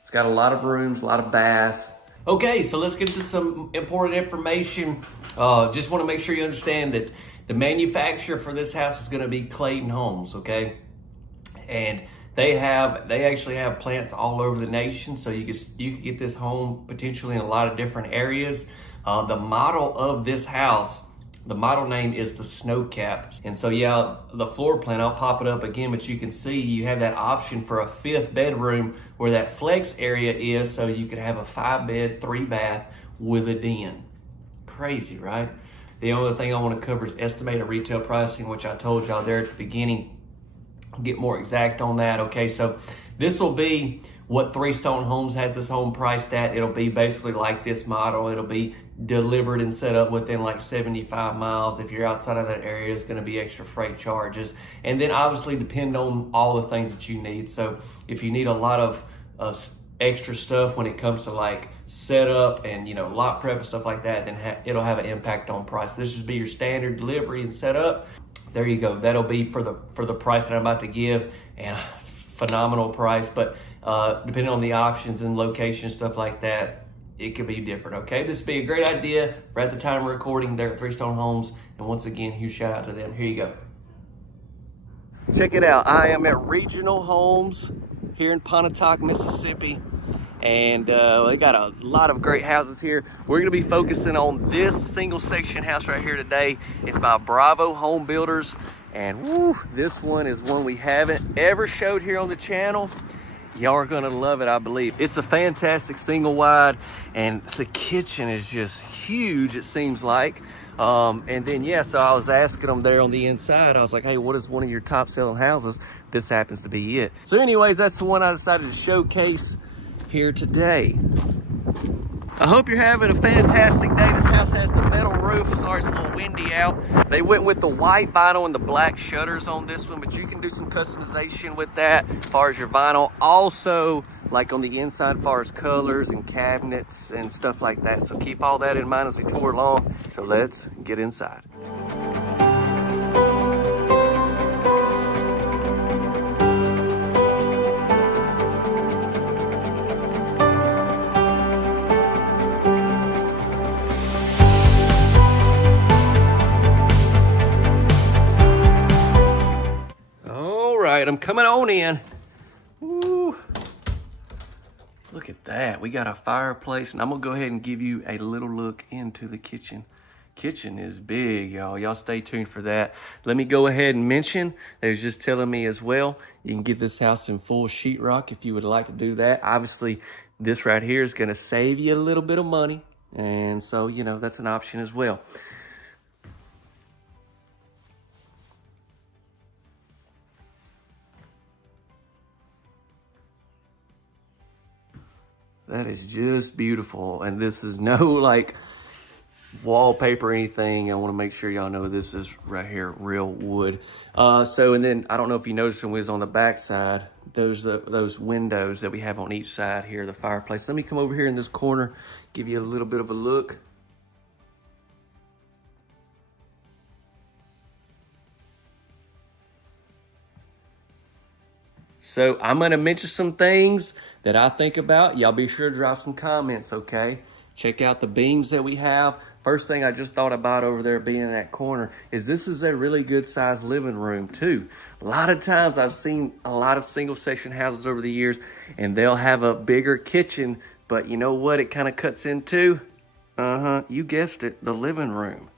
It's got a lot of rooms, a lot of baths. Okay, so let's get to some important information. Just want to make sure you understand that the manufacturer for this house is going to be Clayton Homes, okay? And they actually have plants all over the nation, so you could get this home potentially in a lot of different areas. The model of this house, the model name is the Snow Cap. And so yeah, the floor plan, I'll pop it up again, but you can see you have that option for a 5th bedroom where that flex area is, so you could have a 5-bed, 3-bath with a den. Crazy, right? The only thing I want to cover is estimated retail pricing, which I told y'all there at the beginning. I'll get more exact on that. Okay, so this will be what Three Stone Homes has this home priced at. It'll be basically like this model. It'll be delivered and set up within like 75 miles. If you're outside of that area, it's going to be extra freight charges. And then obviously depend on all the things that you need. So if you need a lot of extra stuff when it comes to like setup and, you know, lot prep and stuff like that, then it'll have an impact on price. This should be your standard delivery and setup. There you go. That'll be for the price that I'm about to give, and it's a phenomenal price. But depending on the options and location, stuff like that, it could be different. Okay, this would be a great idea. We're at the time of recording there at Three Stone Homes, and once again, huge shout out to them. Here you go. Check it out. I am at Regional Homes here in Pontotoc, Mississippi. And they got a lot of great houses here. We're gonna be focusing on this single section house right here today. It's by Bravo HomeBuilders. And woo, this one is one we haven't ever showed here on the channel. Y'all are gonna love it, I believe. It's a fantastic single wide, and the kitchen is just huge, it seems like. And then, yeah, so I was asking them there on the inside, I was like, hey, what is one of your top selling houses? This happens to be it. So anyways, that's the one I decided to showcase here today. I hope you're having a fantastic day. This house has the metal roof. Sorry, it's a little windy out. They went with the white vinyl and the black shutters on this one, but you can do some customization with that as far as your vinyl. Also, like on the inside as far as colors and cabinets and stuff like that. So keep all that in mind as we tour along. So let's get inside. All right, I'm coming on in. Woo. Look at that. We got a fireplace, and I'm gonna go ahead and give you a little look into the kitchen. Kitchen is big, y'all. Y'all stay tuned for that. Let me go ahead and mention, they was just telling me as well, you can get this house in full sheetrock if you would like to do that. Obviously, this right here is gonna save you a little bit of money. And so, you know, that's an option as well. That is just beautiful. And this is no like wallpaper or anything. I want to make sure y'all know this is right here real wood. And then I don't know if you noticed when we was on the back side, those windows that we have on each side here, the fireplace. Let me come over here in this corner, give you a little bit of a look. So I'm going to mention some things that I think about. Y'all be sure to drop some comments, okay? Check out the beams that we have. First thing I just thought about over there being in that corner is this is a really good sized living room too. A lot of times I've seen a lot of single section houses over the years and they'll have a bigger kitchen, but you know what it kind of cuts into? You guessed it, the living room.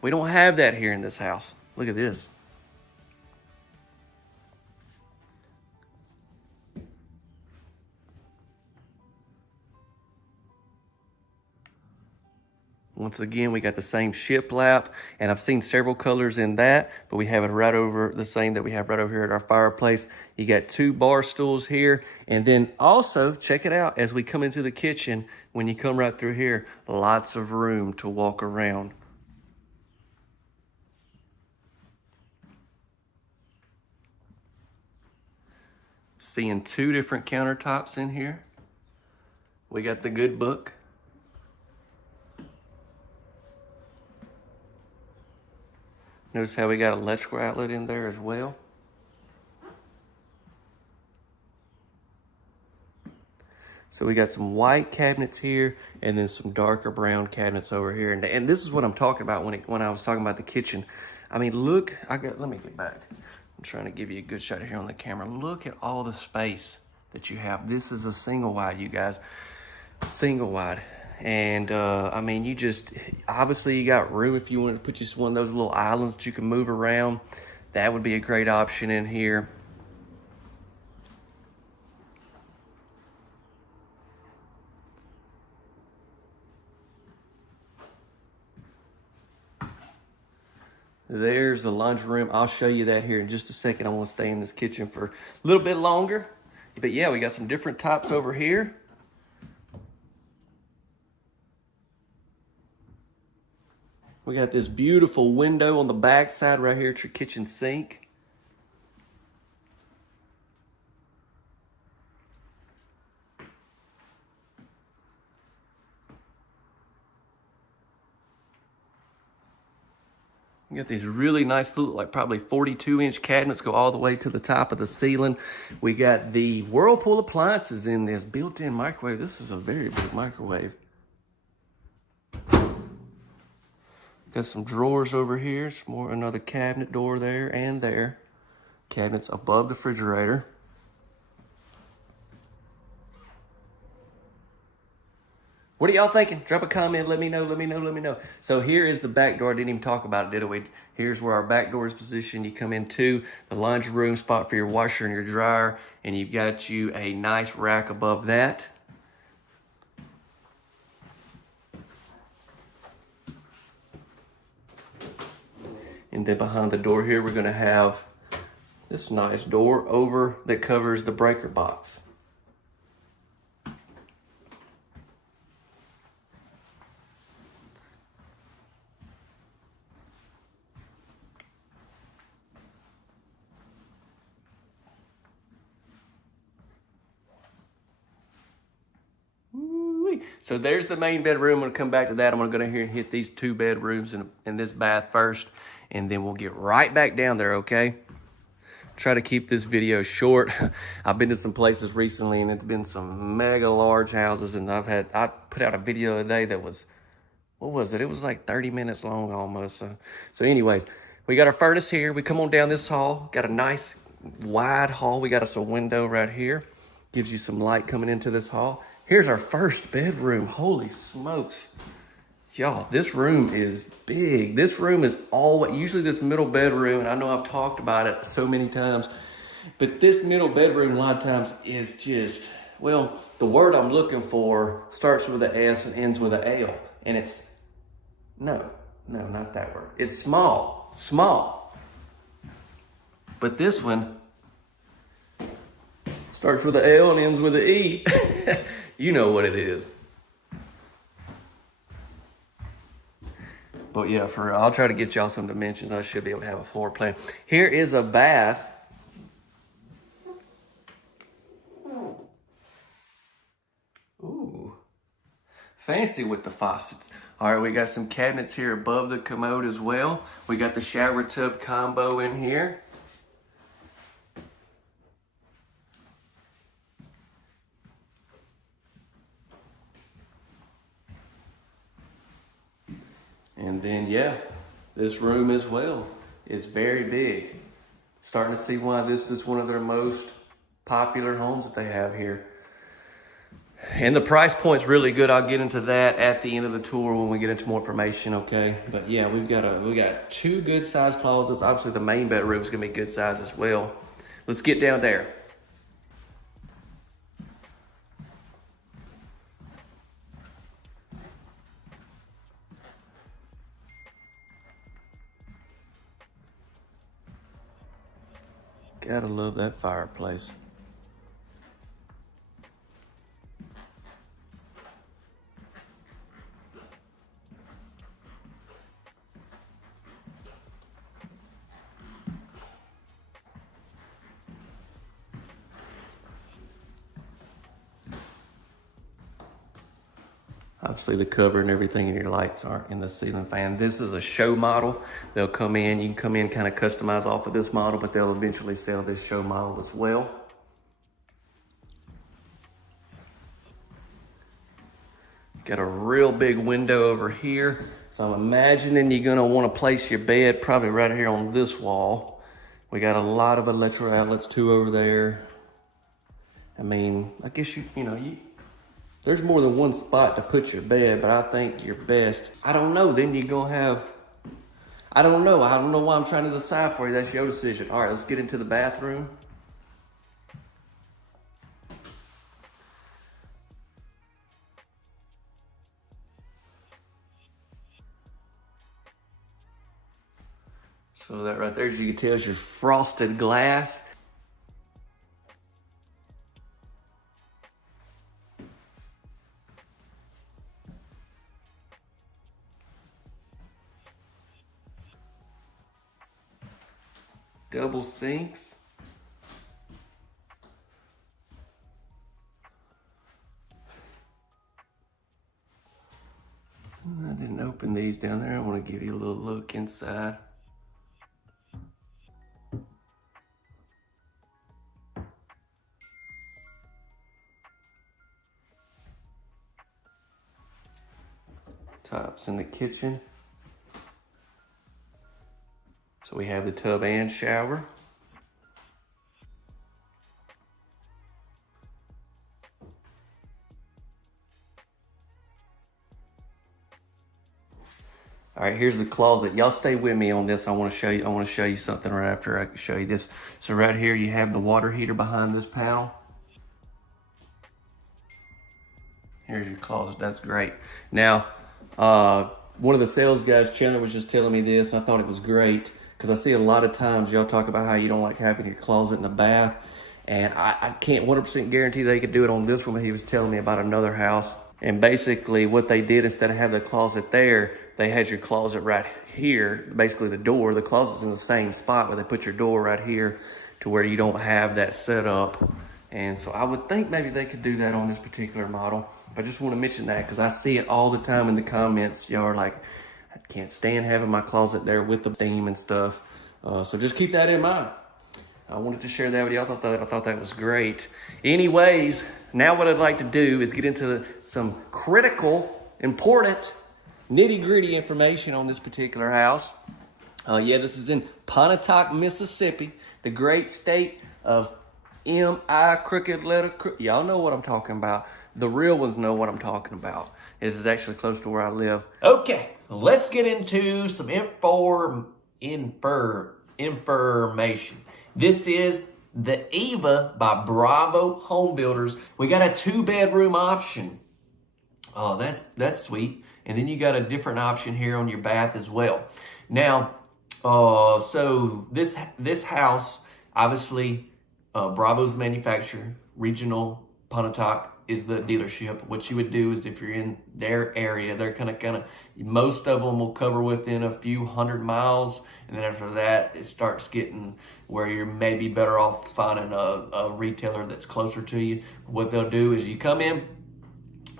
We don't have that here in this house. Look at this. Once again, we got the same shiplap, and I've seen several colors in that, but we have it right over the same that we have right over here at our fireplace. You got 2 bar stools here, and then also, check it out, as we come into the kitchen, when you come right through here, lots of room to walk around. Seeing 2 different countertops in here. We got the good book. Notice how we got an electrical outlet in there as well. So we got some white cabinets here and then some darker brown cabinets over here. And this is what I'm talking about when I was talking about the kitchen. I mean, look, let me get back. I'm trying to give you a good shot here on the camera. Look at all the space that you have. This is a single wide, you guys, single wide. And I mean, you just, obviously you got room if you wanted to put just one of those little islands that you can move around. That would be a great option in here. There's the laundry room. I'll show you that here in just a second. I want to stay in this kitchen for a little bit longer. But yeah, we got some different types over here. We got this beautiful window on the back side right here at your kitchen sink. You got these really nice little, like probably 42-inch cabinets go all the way to the top of the ceiling. We got the Whirlpool appliances in this built-in microwave. This is a very big microwave. Got some drawers over here. Some more, another cabinet door there and there. Cabinets above the refrigerator. What are y'all thinking? Drop a comment. Let me know. So here is the back door. I didn't even talk about it, did we? Here's where our back door is positioned. You come into the laundry room spot for your washer and your dryer, and you've got you a nice rack above that. And then behind the door here, we're gonna have this nice door over that covers the breaker box. So there's the main bedroom. I'm gonna come back to that. I'm gonna go down here and hit these 2 bedrooms and this bath first, and then we'll get right back down there, okay? Try to keep this video short. I've been to some places recently and it's been some mega large houses, and I put out a video today that was, what was it? It was like 30 minutes long almost. So anyways, we got our furnace here. We come on down this hall, got a nice wide hall. We got us a window right here. Gives you some light coming into this hall. Here's our first bedroom. Holy smokes. Y'all, this room is big. This room is usually this middle bedroom, and I know I've talked about it so many times, but this middle bedroom a lot of times is just, well, the word I'm looking for starts with an S and ends with an L, and it's, no, not that word. It's small. But this one starts with an L and ends with an E. You know what it is. But yeah, for real, I'll try to get y'all some dimensions. I should be able to have a floor plan. Here is a bath. Ooh, fancy with the faucets. All right, we got some cabinets here above the commode as well. We got the shower tub combo in here. And then, yeah, this room as well is very big. Starting to see why this is one of their most popular homes that they have here. And the price point's really good. I'll get into that at the end of the tour when we get into more information, okay? But yeah, we got 2 good sized closets. Obviously the main bedroom's gonna be good size as well. Let's get down there. Gotta love that fireplace. Obviously the cover and everything in your lights aren't in the ceiling fan. This is a show model. They'll come in, you can come in kind of customize off of this model, but they'll eventually sell this show model as well. Got a real big window over here. So I'm imagining you're gonna wanna place your bed probably right here on this wall. We got a lot of electrical outlets too over there. I mean, I guess there's more than one spot to put your bed, but I think your best, I don't know, then you're gonna have, I don't know why I'm trying to decide for you. That's your decision. All right, let's get into the bathroom. So that right there, as you can tell, is your frosted glass. Double sinks. I didn't open these down there. I want to give you a little look inside. Tops in the kitchen. So we have the tub and shower. All right, here's the closet. Y'all stay with me on this. I want to show you something right after I show you this. So right here you have the water heater behind this panel. Here's your closet. That's great. Now, one of the sales guys, Chandler, was just telling me this. I thought it was great because I see a lot of times y'all talk about how you don't like having your closet in the bath, and I can't 100% guarantee they could do it on this one. But he was telling me about another house, and basically what they did, instead of having the closet there, they had your closet right here. Basically the door, the closet's in the same spot, but they put your door right here to where you don't have that set up. And so I would think maybe they could do that on this particular model. But I just want to mention that because I see it all the time in the comments. Y'all are like, I can't stand having my closet there with the steam and stuff. So just keep that in mind. I wanted to share that with you. I thought that was great. Anyways, now what I'd like to do is get into some critical, important, nitty-gritty information on this particular house. Yeah, this is in Pontotoc, Mississippi, the great state of M.I. crooked letter. Y'all know what I'm talking about. The real ones know what I'm talking about. This is actually close to where I live. Okay, let's get into some information. This is the Eva by Bravo HomeBuilders. We got a 2-bedroom option. Oh, that's sweet. And then you got a different option here on your bath as well. Now, so this house, obviously, Bravo's the manufacturer, regional Pontotoc is the dealership. What you would do is if you're in their area, they're kind of, most of them will cover within a few hundred miles. And then after that, it starts getting where you're maybe better off finding a retailer that's closer to you. What they'll do is you come in,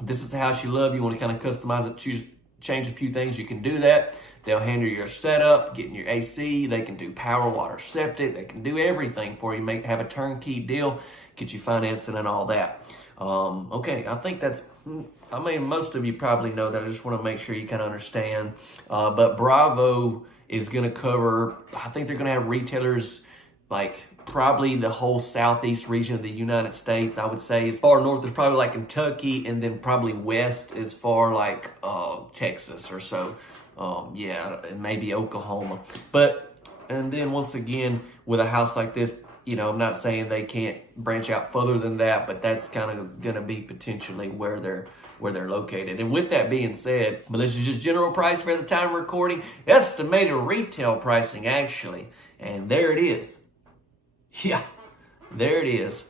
this is the house you love, you want to kind of customize it, change a few things, you can do that. They'll handle your setup, getting your AC, they can do power, water, septic, they can do everything for you, have a turnkey deal, get you financing and all that. Okay, I think most of you probably know that. I just want to make sure you kind of understand. But Bravo is going to cover, I think they're going to have retailers like probably the whole southeast region of the United States. I would say as far north as probably like Kentucky, and then probably west as far like Texas or so. Yeah, and maybe Oklahoma. And then once again, with a house like this, I'm not saying they can't branch out further than that, but that's kind of going to be potentially where they're located. And with that being said, but this is just general price for the time of recording, estimated retail pricing actually, and there it is. Yeah, there it is.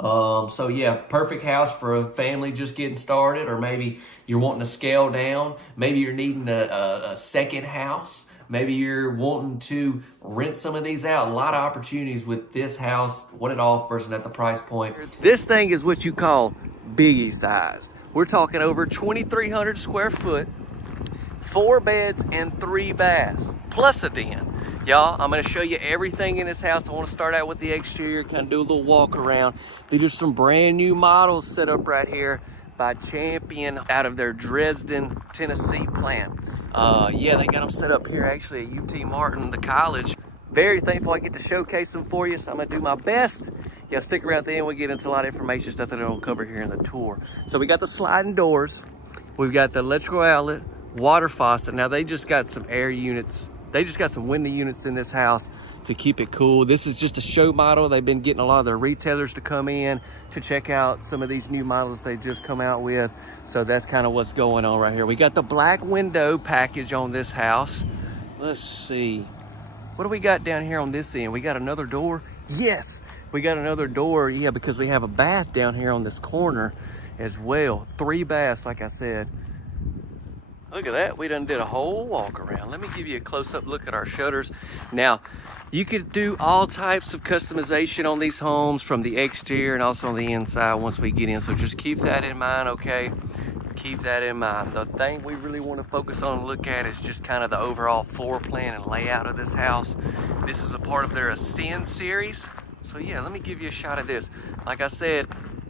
So yeah, perfect house for a family just getting started, or maybe you're wanting to scale down. Maybe you're needing a second house. Maybe you're wanting to rent some of these out. A lot of opportunities with this house, what it offers, and at the price point. This thing is what you call biggie sized. We're talking over 2,300 square foot, 4 beds and 3 baths, plus a den. Y'all, I'm gonna show you everything in this house. I wanna start out with the exterior, kind of do a little walk around. These are some brand new models set up right here by Champion out of their Dresden, Tennessee plant. Yeah, they got them set up here actually at UT Martin, the college. Very thankful I get to showcase them for you, so I'm gonna do my best. Yeah, stick around at the end, we'll get into a lot of information, stuff that I don't cover here in the tour. So we got the sliding doors, we've got the electrical outlet, water faucet. Now they just got some air units. They just got some window units in this house to keep it cool. This is just a show model. They've been getting a lot of their retailers to come in to check out some of these new models they just come out with. So that's kind of what's going on right here. We got the black window package on this house. Let's see. What do we got down here on this end? We got another door. Yes, we got another door. Yeah, because we have a bath down here on this corner as well. 3 baths, like I said. Look at that, we done did a whole walk around. Let me give you a close-up look at our shutters. Now, you could do all types of customization on these homes from the exterior and also on the inside once we get in. So just keep that in mind, okay? Keep that in mind. The thing we really want to focus on and look at is just kind of the overall floor plan and layout of this house. This is a part of their Ascend series. So yeah, let me give you a shot of this. Like I said,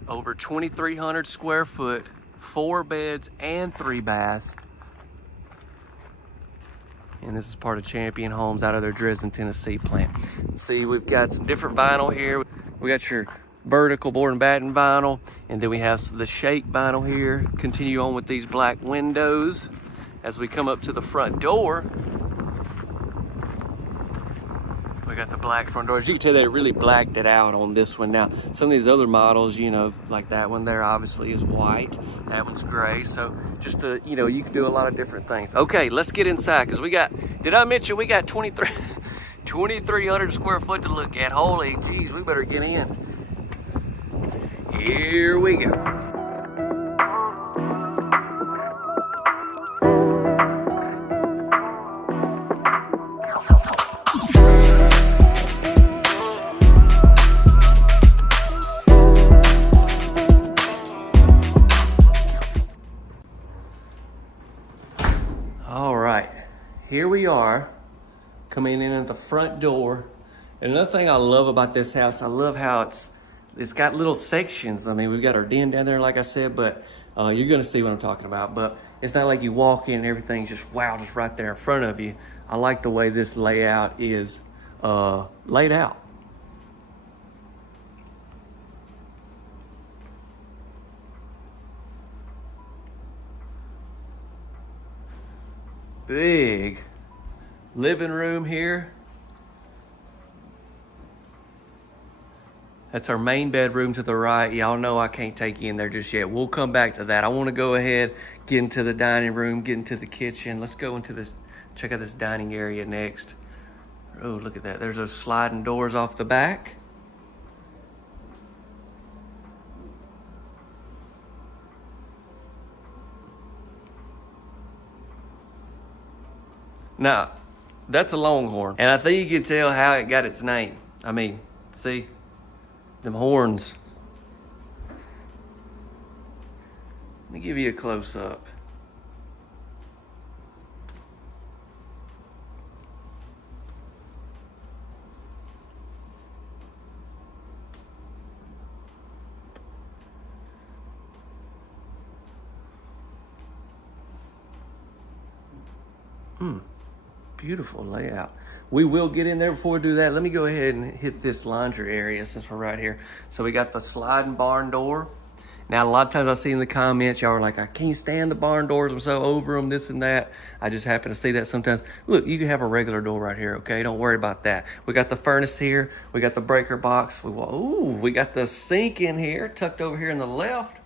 over 2,300 square foot, 4 beds and 3 baths. And this is part of Champion Homes out of their Dresden, Tennessee plant. See, we've got some different vinyl here. We got your vertical board and batten vinyl, and then we have the shake vinyl here. Continue on with these black windows. As we come up to the front door, we got the black front doors. You can tell they really blacked it out on this one. Now, some of these other models, like that one there obviously is white. That one's gray. So just to, you can do a lot of different things. Okay, let's get inside because did I mention we got 2,300 square foot to look at? Holy geez, we better get in. Here we go. we are, coming in at the front door. And another thing I love about this house, I love how it's got little sections. I mean, we've got our den down there, like I said, but you're gonna see what I'm talking about. But it's not like you walk in and everything's just, wow, just right there in front of you. I like the way this layout is laid out. Big living room here. That's our main bedroom to the right. Y'all know I can't take you in there just yet. We'll come back to that. I want to go ahead, get into the dining room, get into the kitchen. Let's go into this, check out this dining area next. Oh, look at that. There's those sliding doors off the back. Now, that's a Longhorn. And I think you can tell how it got its name. I mean, see? Them horns. Let me give you a close-up. Beautiful layout. We will get in there. Before we do that, let me go ahead and hit this laundry area since we're right here. So we got the sliding barn door. Now, a lot of times I see in the comments, y'all are like, I can't stand the barn doors. I'm so over them, this and that. I just happen to see that sometimes. Look, you can have a regular door right here, okay? Don't worry about that. We got the furnace here. We got the breaker box. We got the sink in here, tucked over here in the left.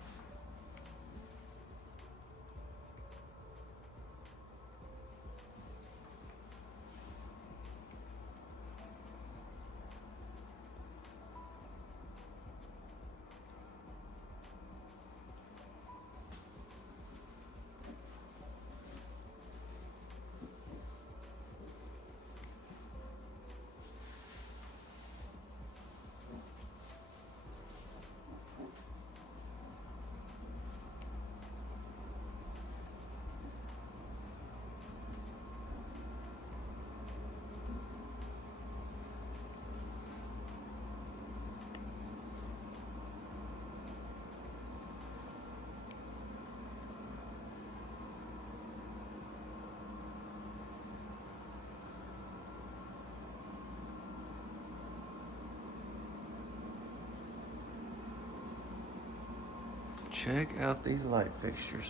Check out these light fixtures.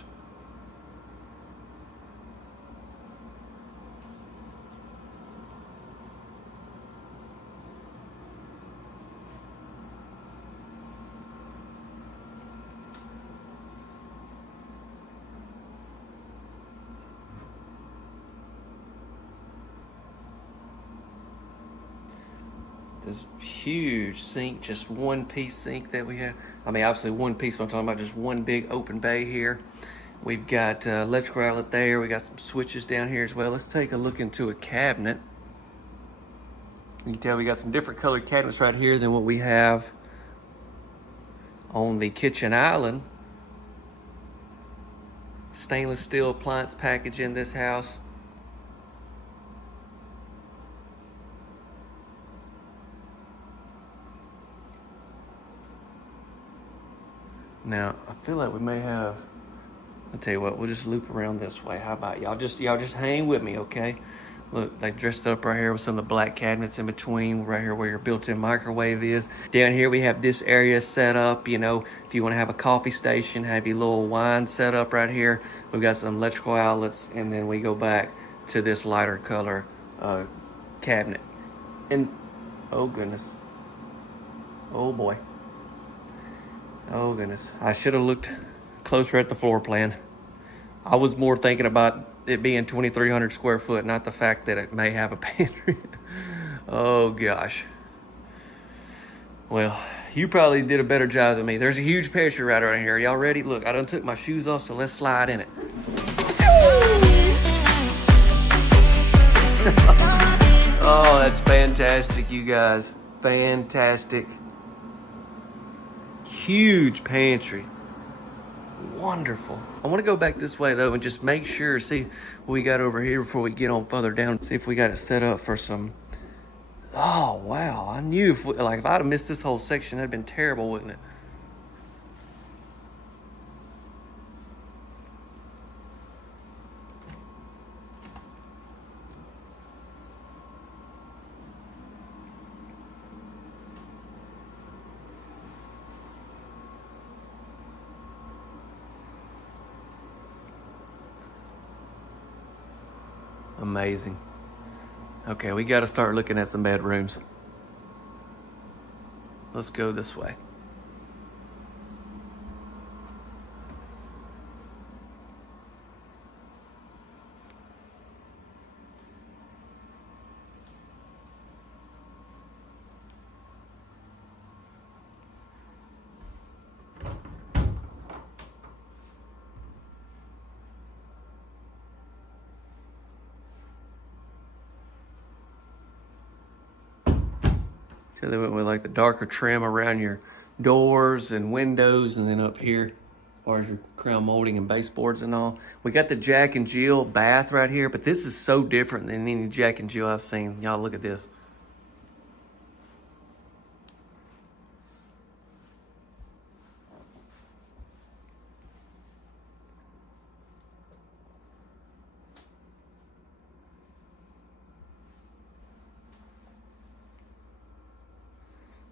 This huge sink, just one piece sink that we have. I mean, obviously one piece, but I'm talking about just one big open bay here. We've got electrical outlet there. We got some switches down here as well. Let's take a look into a cabinet. You can tell we got some different colored cabinets right here than what we have on the kitchen island. Stainless steel appliance package in this house. Now, I feel like we may have, I'll tell you what, we'll just loop around this way. How about y'all just hang with me, okay? Look, they dressed up right here with some of the black cabinets in between, right here where your built-in microwave is. Down here we have this area set up, you know, if you want to have a coffee station, have your little wine set up right here. We've got some electrical outlets, and then we go back to this lighter color cabinet. And, oh goodness. Oh boy. Oh goodness, I should have looked closer at the floor plan. I was more thinking about it being 2,300 square foot, not the fact that it may have a pantry. Oh gosh. Well, you probably did a better job than me. There's a huge pantry right around here. Y'all ready? Look, I done took my shoes off, so let's slide in it. Oh, that's fantastic, you guys. Fantastic. Huge pantry. wonderful. I want to go back this way though and just make sure, see what we got over here before we get on further down. See if we got it set up for some. Oh wow, I knew if I'd have missed this whole section, that'd been terrible, wouldn't it? Amazing. Okay, we got to start looking at some bedrooms. Let's go this way. So they went with like the darker trim around your doors and windows, and then up here, as far as your crown molding and baseboards and all. We got the Jack and Jill bath right here, but this is so different than any Jack and Jill I've seen. Y'all look at this.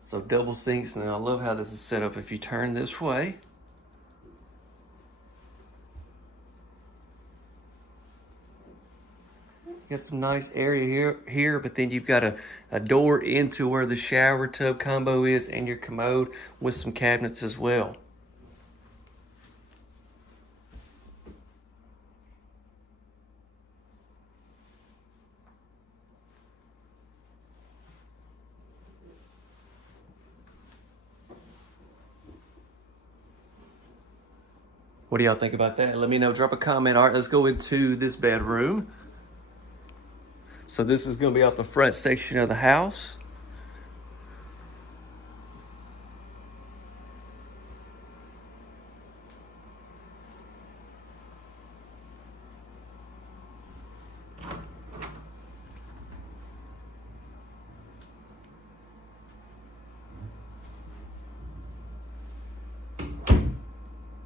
So double sinks, and I love how this is set up. If you turn this way, you got some nice area here, but then you've got a door into where the shower tub combo is and your commode with some cabinets as well. What do y'all think about that? Let me know, drop a comment. All right, let's go into this bedroom. So this is gonna be off the front section of the house.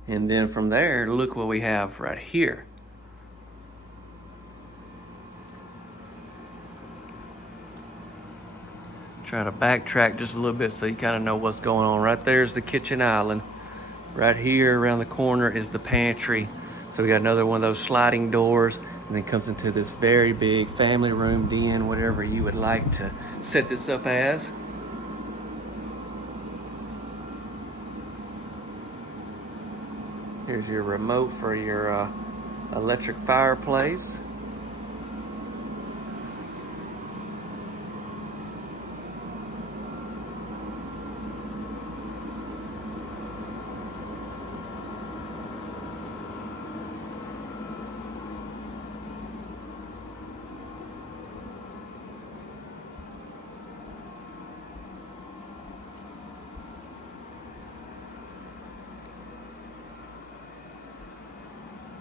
And then from there, look what we have right here. Try to backtrack just a little bit so you kind of know what's going on. Right there's the kitchen island. Right here around the corner is the pantry. So we got another one of those sliding doors, and then comes into this very big family room, den, whatever you would like to set this up as. Here's your remote for your electric fireplace.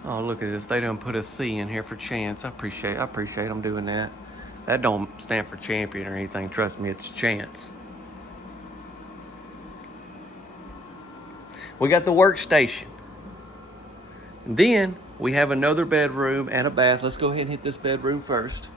Oh, look at this. They done put a C in here for chance. I appreciate them doing that. That don't stand for champion or anything. Trust me, it's chance. We got the workstation. And then we have another bedroom and a bath. Let's go ahead and hit this bedroom first.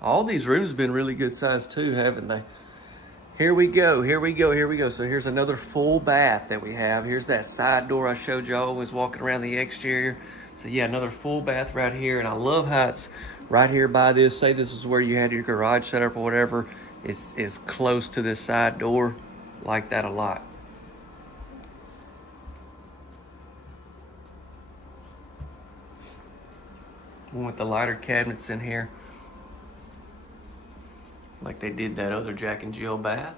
All these rooms have been really good size too, haven't they? Here we go, here we go, here we go. So here's another full bath that we have. Here's that side door I showed y'all was walking around the exterior. So yeah, another full bath right here. And I love how it's right here by this. Say this is where you had your garage set up or whatever. It's close to this side door. Like that a lot. One with the lighter cabinets in here, like they did that other Jack and Jill bath.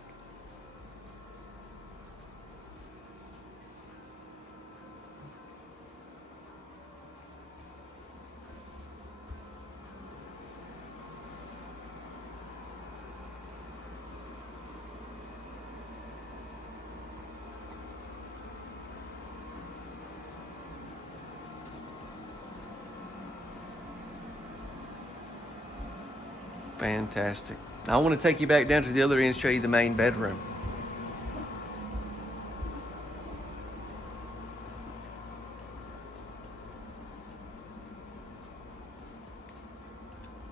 Fantastic. I want to take you back down to the other end and show you the main bedroom.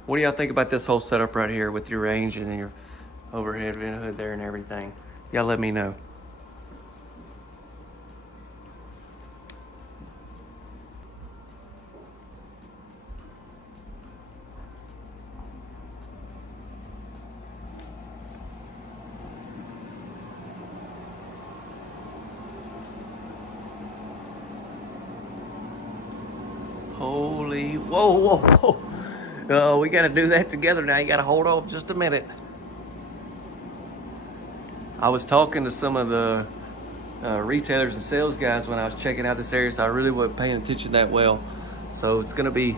What do y'all think about this whole setup right here with your range and then your overhead vent hood there and everything? Y'all let me know. Holy, whoa, whoa, whoa. Oh, we got to do that together now. You got to hold on just a minute. I was talking to some of the retailers and sales guys when I was checking out this area, so I really wasn't paying attention that well. So it's gonna be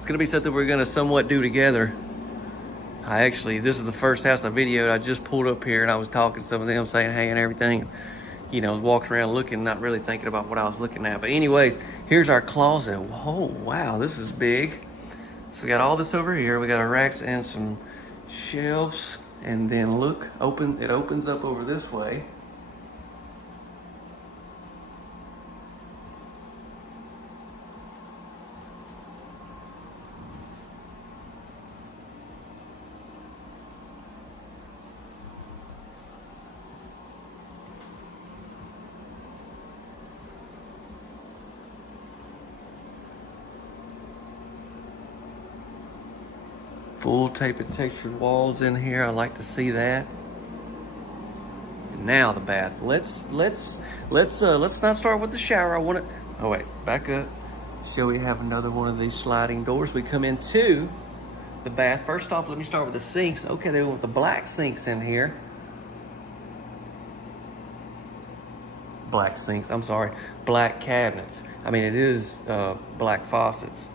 something we're gonna somewhat do together. This is the first house I videoed. I just pulled up here and I was talking to some of them, saying hey and everything. You know, walking around looking, not really thinking about what I was looking at. But anyways, here's our closet. Oh, wow, this is big. So we got all this over here. We got our racks and some shelves. And then look, it opens up over this way. Full tape and textured walls in here. I like to see that. And now the bath. Let's not start with the shower. Oh wait, back up. So we have another one of these sliding doors. We come into the bath. First off, let me start with the sinks. Okay, they want the black sinks in here. Black sinks, I'm sorry. Black cabinets. I mean, it is black faucets.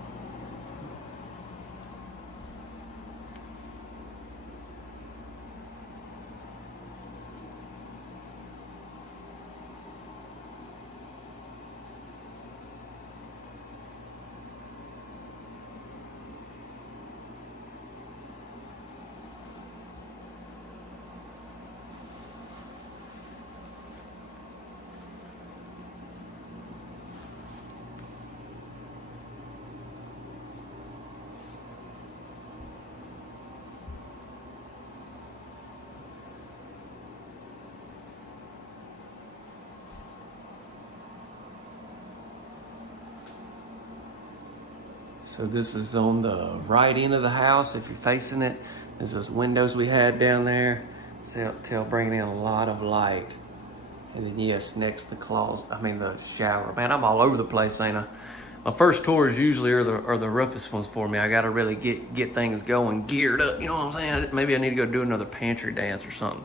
So this is on the right end of the house. If you're facing it, there's those windows we had down there. Tell bringing in a lot of light. And then yes, next the the shower. Man, I'm all over the place, ain't I? My first tours usually are the roughest ones for me. I gotta really get things going, geared up. You know what I'm saying? Maybe I need to go do another pantry dance or something.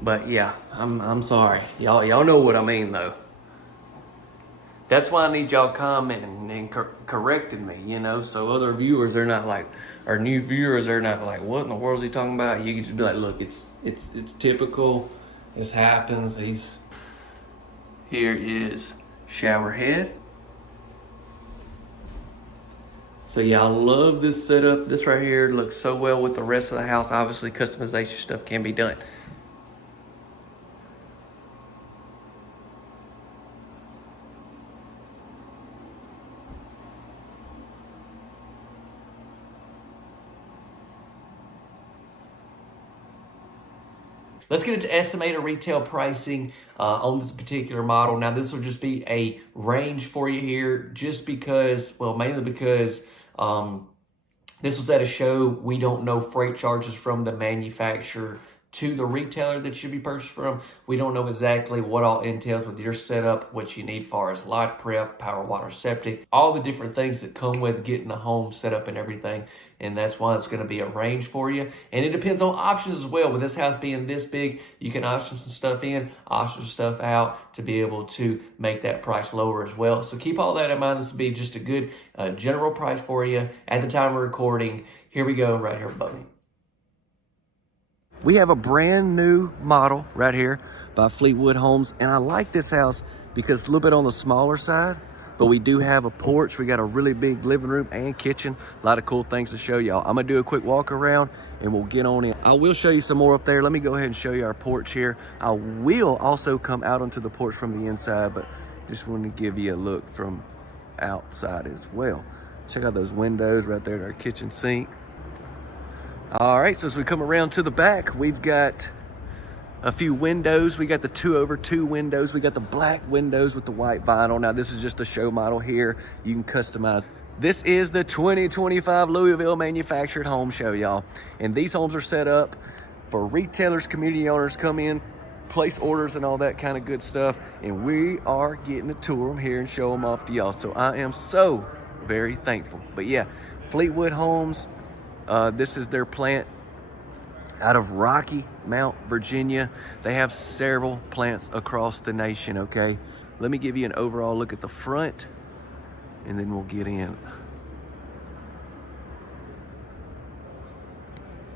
But yeah, I'm sorry. Y'all know what I mean though. That's why I need y'all commenting and correcting me, you know, so other viewers, they're not like, or new viewers, they're not like, what in the world is he talking about? You can just be like, look, it's typical. This happens. Here is shower head. So yeah, I love this setup. This right here looks so well with the rest of the house. Obviously, customization stuff can be done. Let's get into estimated retail pricing on this particular model. Now, this will just be a range for you here just because, well, mainly because this was at a show. We don't know freight charges from the manufacturer to the retailer that should be purchased from. We don't know exactly what all entails with your setup, what you need far as lot prep, power, water, septic, all the different things that come with getting a home set up and everything. And that's why it's going to be a range for you. And it depends on options as well. With this house being this big, you can option some stuff in, option stuff out to be able to make that price lower as well. So keep all that in mind. This will be just a good general price for you at the time of recording. Here we go, right here above me. We have a brand new model right here by Fleetwood Homes. And I like this house because it's a little bit on the smaller side, but we do have a porch. We got a really big living room and kitchen. A lot of cool things to show y'all. I'm gonna do a quick walk around and we'll get on in. I will show you some more up there. Let me go ahead and show you our porch here. I will also come out onto the porch from the inside, but just wanted to give you a look from outside as well. Check out those windows right there at our kitchen sink. All right, so as we come around to the back, we've got a few windows. We got the 2/2 windows. We got the black windows with the white vinyl. Now this is just a show model here. You can customize. This is the 2025 Louisville manufactured home show, y'all. And these homes are set up for retailers, community owners come in, place orders and all that kind of good stuff. And we are getting to tour them here and show them off to y'all. So I am so very thankful. But yeah, Fleetwood Homes, this is their plant out of Rocky Mount, Virginia. They have several plants across the nation, okay? Let me give you an overall look at the front and then we'll get in.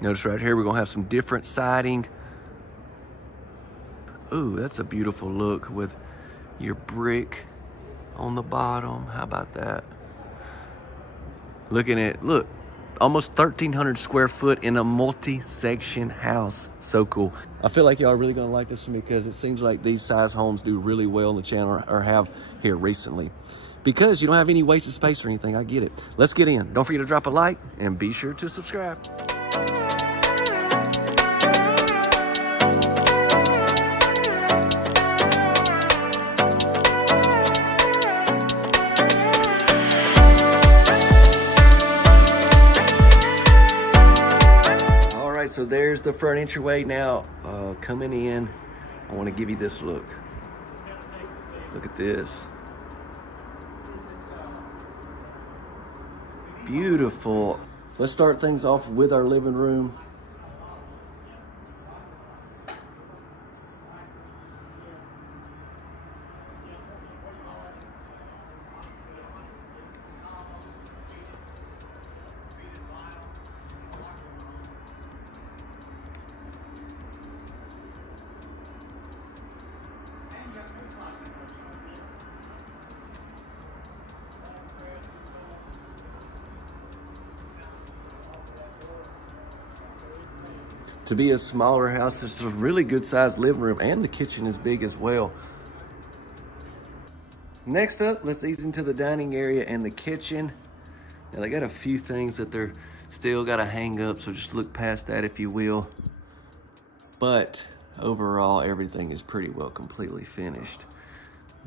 Notice right here, we're gonna have some different siding. Ooh, that's a beautiful look with your brick on the bottom. How about that? Looking at, look, almost 1,300 square foot in a multi-section house. So cool. I feel like y'all are really gonna like this one because it seems like these size homes do really well on the channel or have here recently. Because you don't have any wasted space or anything, I get it. Let's get in. Don't forget to drop a like and be sure to subscribe. So there's the front entryway. Now coming in, I want to give you this look. Look at this. Beautiful. Let's start things off with our living room. To be a smaller house, it's a really good sized living room and the kitchen is big as well. Next up, let's ease into the dining area and the kitchen. Now they got a few things that they're still got to hang up, so just look past that if you will. But overall, everything is pretty well completely finished.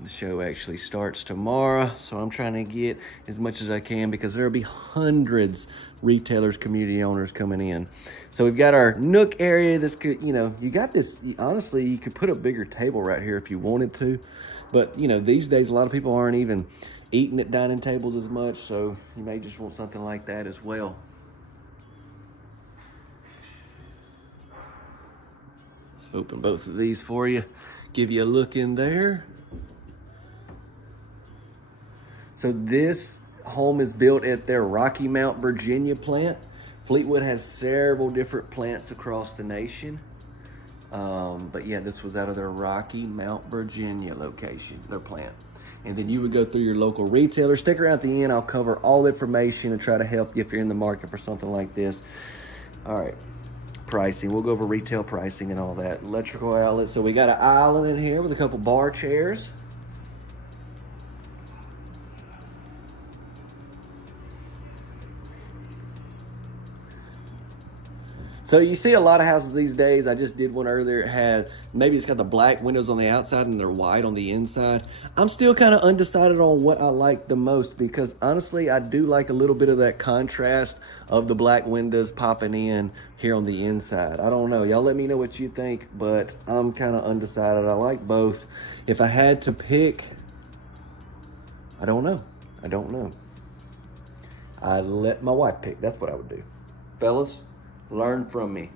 The show actually starts tomorrow, so I'm trying to get as much as I can because there'll be hundreds retailers, community owners coming in. So we've got our nook area. This could, you know, you got this, honestly, you could put a bigger table right here if you wanted to. But, you know, these days, a lot of people aren't even eating at dining tables as much, so you may just want something like that as well. Let's open both of these for you, give you a look in there. So this home is built at their Rocky Mount, Virginia plant. Fleetwood has several different plants across the nation. But yeah, this was out of their Rocky Mount, Virginia location, their plant. And then you would go through your local retailer. Stick around at the end, I'll cover all the information and try to help you if you're in the market for something like this. All right, pricing, we'll go over retail pricing and all that. Electrical outlets, so we got an island in here with a couple bar chairs. So you see a lot of houses these days. I just did one earlier. It had, maybe it's got the black windows on the outside and they're white on the inside. I'm still kind of undecided on what I like the most, because honestly, I do like a little bit of that contrast of the black windows popping in here on the inside. I don't know. Y'all let me know what you think, but I'm kind of undecided. I like both. If I had to pick, I don't know. I'd let my wife pick. That's what I would do. Fellas, learn from me.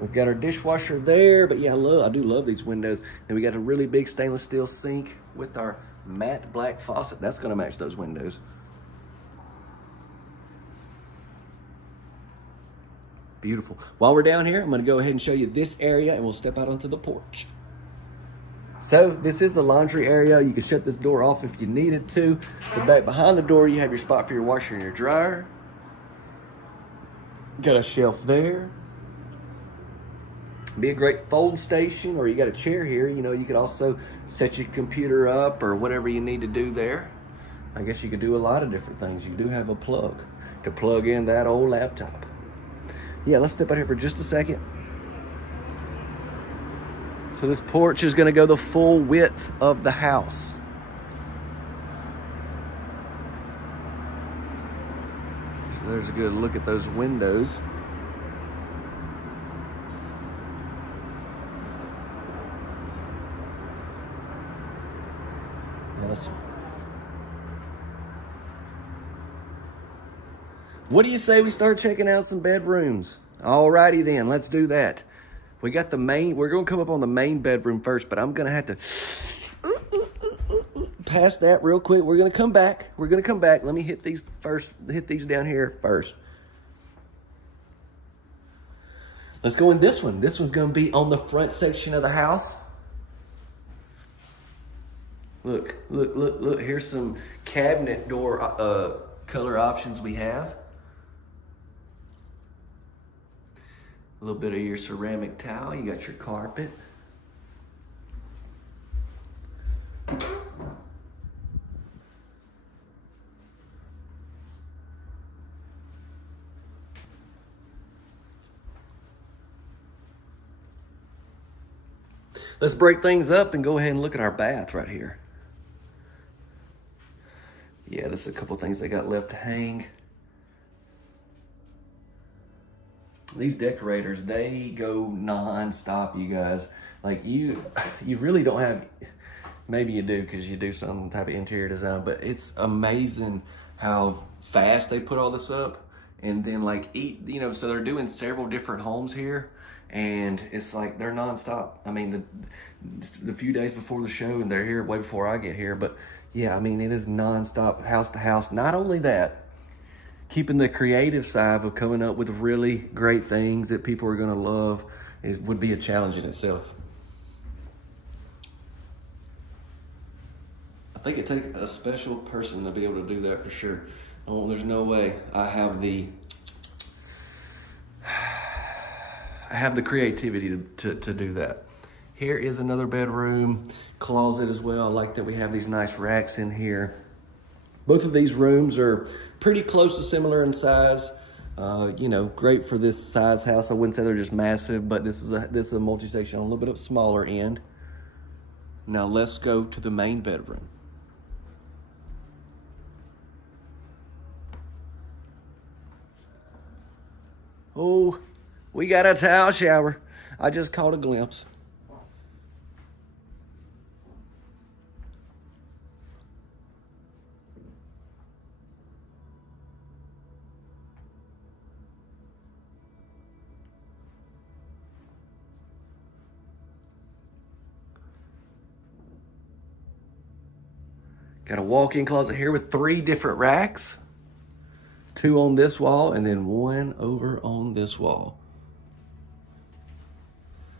We've got our dishwasher there, but yeah, I do love these windows. And we got a really big stainless steel sink with our matte black faucet. That's gonna match those windows. Beautiful. While we're down here, I'm gonna go ahead and show you this area and we'll step out onto the porch. So this is the laundry area. You can shut this door off if you needed to. But back behind the door, you have your spot for your washer and your dryer. Got a shelf there. Be a great fold station, or you got a chair here. You know, you could also set your computer up or whatever you need to do there. I guess you could do a lot of different things. You do have a plug to plug in that old laptop. Yeah, let's step out here for just a second. So this porch is gonna go the full width of the house. So there's a good look at those windows. Awesome. What do you say we start checking out some bedrooms? Alrighty then, let's do that. We got the main, we're gonna come up on the main bedroom first, but I'm gonna have to pass that real quick. We're gonna come back. Let me hit these down here first. Let's go in this one. This one's gonna be on the front section of the house. Look. Here's some cabinet door color options we have. A little bit of your ceramic tile. You got your carpet. Let's break things up and go ahead and look at our bath right here. Yeah, there's a couple things they got left to hang. These decorators, they go non-stop, you guys. Like you really don't have, maybe you do because you do some type of interior design, but it's amazing how fast they put all this up. And then so they're doing several different homes here, and it's like they're non-stop. I mean, the few days before the show, and they're here way before I get here, but yeah, I mean, it is non-stop, house to house. Not only that, keeping the creative side of coming up with really great things that people are gonna love would be a challenge in itself. I think it takes a special person to be able to do that for sure. Oh, there's no way I have the creativity to do that. Here is another bedroom, closet as well. I like that we have these nice racks in here. Both of these rooms are pretty close to similar in size. Great for this size house. I wouldn't say they're just massive, but this is a multi-section on a little bit of smaller end. Now let's go to the main bedroom. Oh, we got a towel shower. I just caught a glimpse. Got a walk-in closet here with 3 different racks. 2 on this wall and then 1 over on this wall.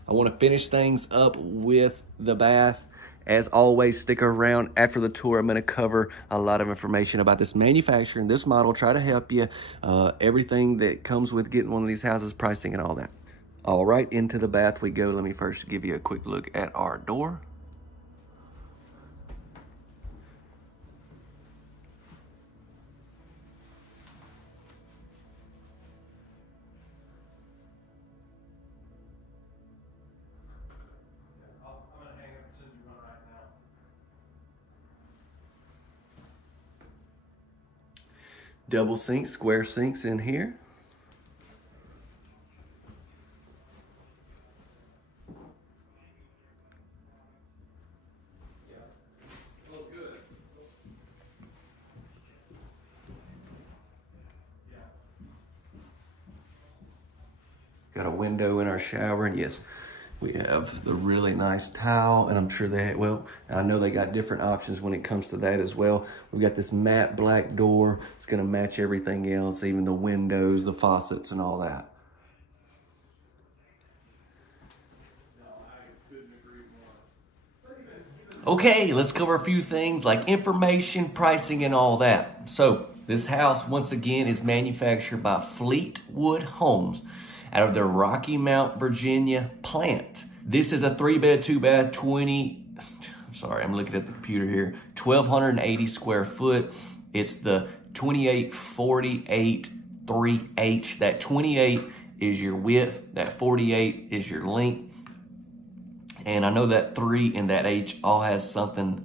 I want to finish things up with the bath. As always, stick around after the tour. I'm going to cover a lot of information about this manufacturer and this model, try to help you, everything that comes with getting one of these houses, pricing and all that. All right, into the bath we go. Let me first give you a quick look at our door. Double sinks, square sinks in here. Got a window in our shower, and yes, we have the really nice tile, and I'm sure they, well, I know they got different options when it comes to that as well. We've got this matte black door. It's gonna match everything else, even the windows, the faucets, and all that. Okay, let's cover a few things like information, pricing, and all that. So this house, once again, is manufactured by Fleetwood Homes out of their Rocky Mount, Virginia plant. This is a 3-bed, 2-bath, I'm looking at the computer here, 1,280 square foot. It's the 2848 3H. That 28 is your width, that 48 is your length. And I know that 3 and that H all has something,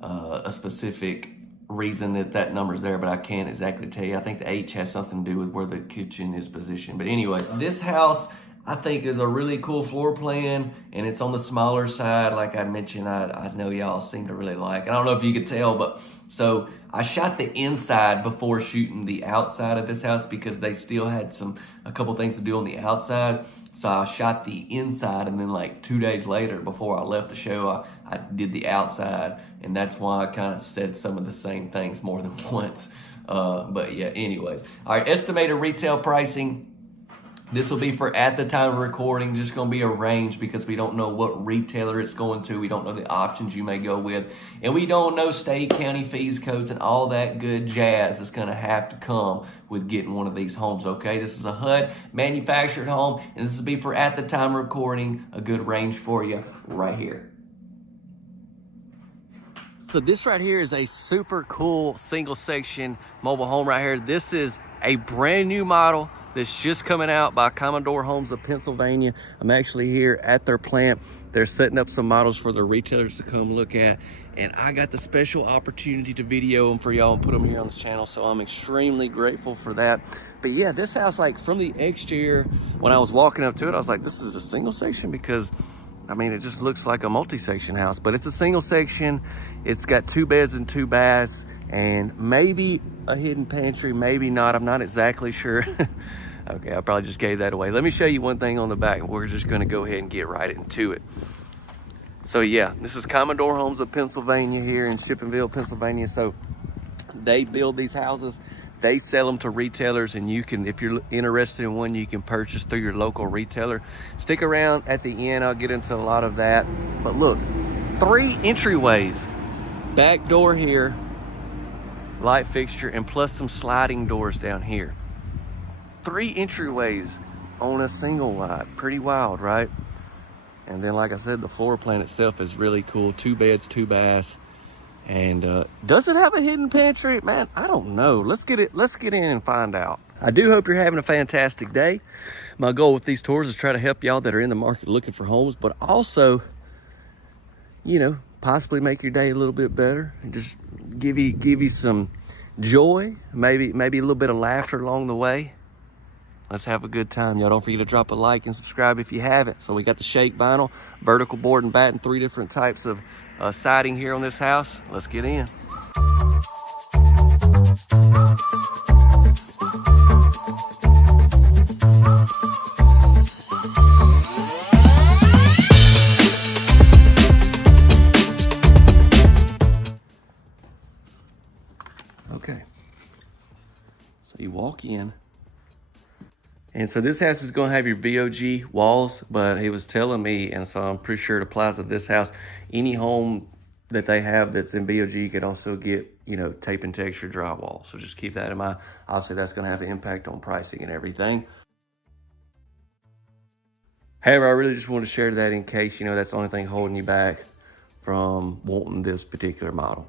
a specific reason that number's there, but I can't exactly tell you. I think the H has something to do with where the kitchen is positioned. But anyways, this house I think is a really cool floor plan, and it's on the smaller side. Like I mentioned, I know y'all seem to really like. I don't know if you could tell, but so I shot the inside before shooting the outside of this house because they still had a couple things to do on the outside. So I shot the inside, and then like 2 days later, before I left the show, I did the outside, and that's why I kind of said some of the same things more than once. But yeah, anyways. All right, estimated retail pricing. This will be for at the time of recording, just going to be a range because we don't know what retailer it's going to. We don't know the options you may go with. And we don't know state, county fees, codes, and all that good jazz that's going to have to come with getting one of these homes, okay? This is a HUD manufactured home, and this will be for at the time of recording, a good range for you right here. So this right here is a super cool single section mobile home right here. This is a brand new model that's just coming out by Commodore Homes of Pennsylvania. I'm actually here at their plant. They're setting up some models for their retailers to come look at. And I got the special opportunity to video them for y'all and put them here on the channel. So I'm extremely grateful for that. But yeah, this house, like from the exterior, when I was walking up to it, I was like, this is a single section because I mean, it just looks like a multi-section house, but it's a single section. It's got 2 beds and 2 baths and maybe a hidden pantry, maybe not. I'm not exactly sure. Okay, I probably just gave that away. Let me show you one thing on the back. We're just gonna go ahead and get right into it. So yeah, this is Commodore Homes of Pennsylvania here in Shippensville, Pennsylvania. So they build these houses. They sell them to retailers, and you can, if you're interested in one, you can purchase through your local retailer. Stick around at the end, I'll get into a lot of that. But look, 3 entryways, back door here, light fixture, and plus some sliding doors down here. 3 entryways on a single wide, pretty wild, right? And then, like I said, the floor plan itself is really cool. 2 beds, 2 baths. And does it have a hidden pantry? Man, I don't know. Let's get in and find out. I do hope you're having a fantastic day. My goal with these tours is try to help y'all that are in the market looking for homes, but also, you know, possibly make your day a little bit better and just give you some joy, maybe a little bit of laughter along the way. Let's have a good time. Y'all don't forget to drop a like and subscribe if you haven't. So we got the shake vinyl, vertical board and batten, 3 different types of siding here on this house. Let's get in. Okay, so you walk in. And so this house is going to have your VOG walls, but he was telling me, and so I'm pretty sure it applies to this house, any home that they have that's in VOG, you could also get, you know, tape and texture drywall. So just keep that in mind. Obviously, that's going to have an impact on pricing and everything. However, I really just want to share that in case, you know, that's the only thing holding you back from wanting this particular model.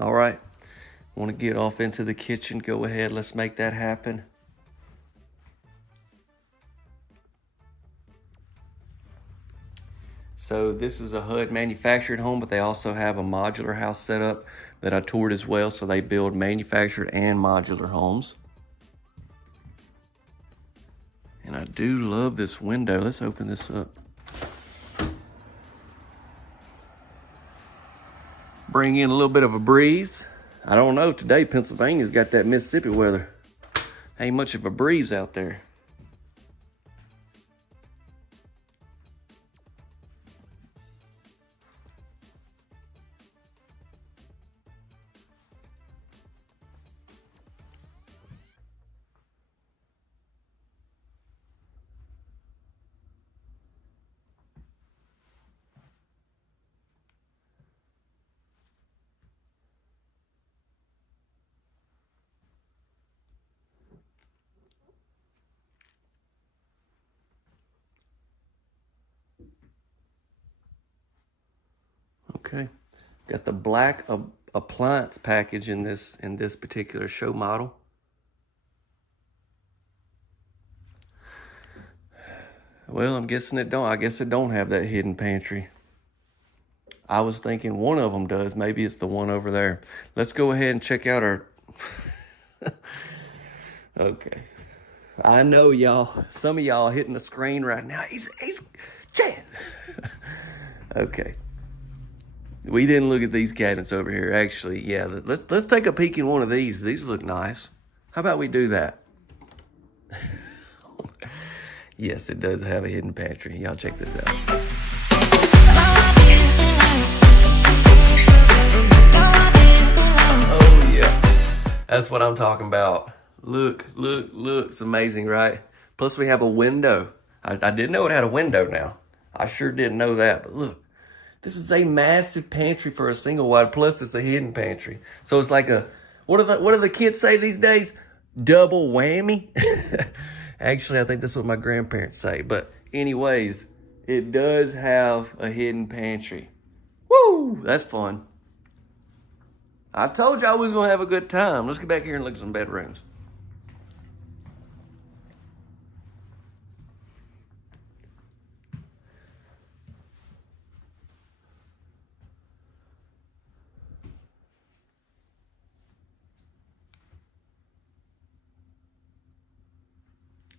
All right, want to get off into the kitchen. Go ahead, let's make that happen. So this is a HUD manufactured home, but they also have a modular house set up that I toured as well. So they build manufactured and modular homes. And I do love this window. Let's open this up. Bring in a little bit of a breeze. I don't know, today Pennsylvania's got that Mississippi weather. Ain't much of a breeze out there. Okay, got the black appliance package in this particular show model. Well, I'm guessing it don't. I guess it don't have that hidden pantry. I was thinking one of them does. Maybe it's the one over there. Let's go ahead and check out our. Okay, I know y'all. Some of y'all hitting the screen right now. He's Chad. Okay. We didn't look at these cabinets over here. Actually, yeah, let's take a peek in one of these. These look nice. How about we do that? Yes, it does have a hidden pantry. Y'all check this out. Oh yeah, that's what I'm talking about. Look, it's amazing, right? Plus we have a window. I didn't know it had a window now. I sure didn't know that, but look. This is a massive pantry for a single wide, plus it's a hidden pantry. So it's like a, what do the kids say these days? Double whammy? Actually, I think that's what my grandparents say. But anyways, it does have a hidden pantry. Woo, that's fun. I told you I was gonna have a good time. Let's get back here and look at some bedrooms.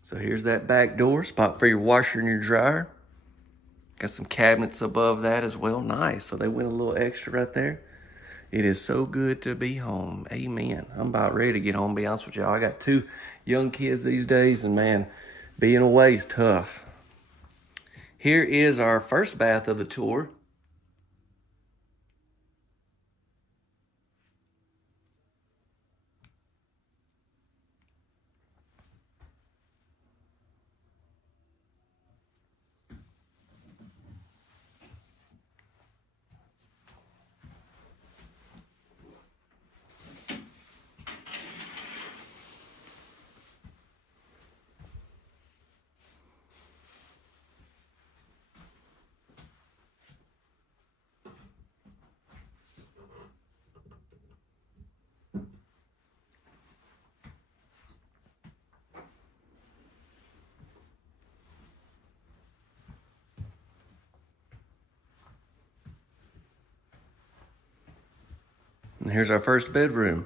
So here's that back door, spot for your washer and your dryer. Got some cabinets above that as well. Nice. So they went a little extra right there. It is so good to be home. Amen. I'm about ready to get home, to be honest with y'all. I got 2 young kids these days, and man, being away is tough. Here is our first bath of the tour. And here's our first bedroom.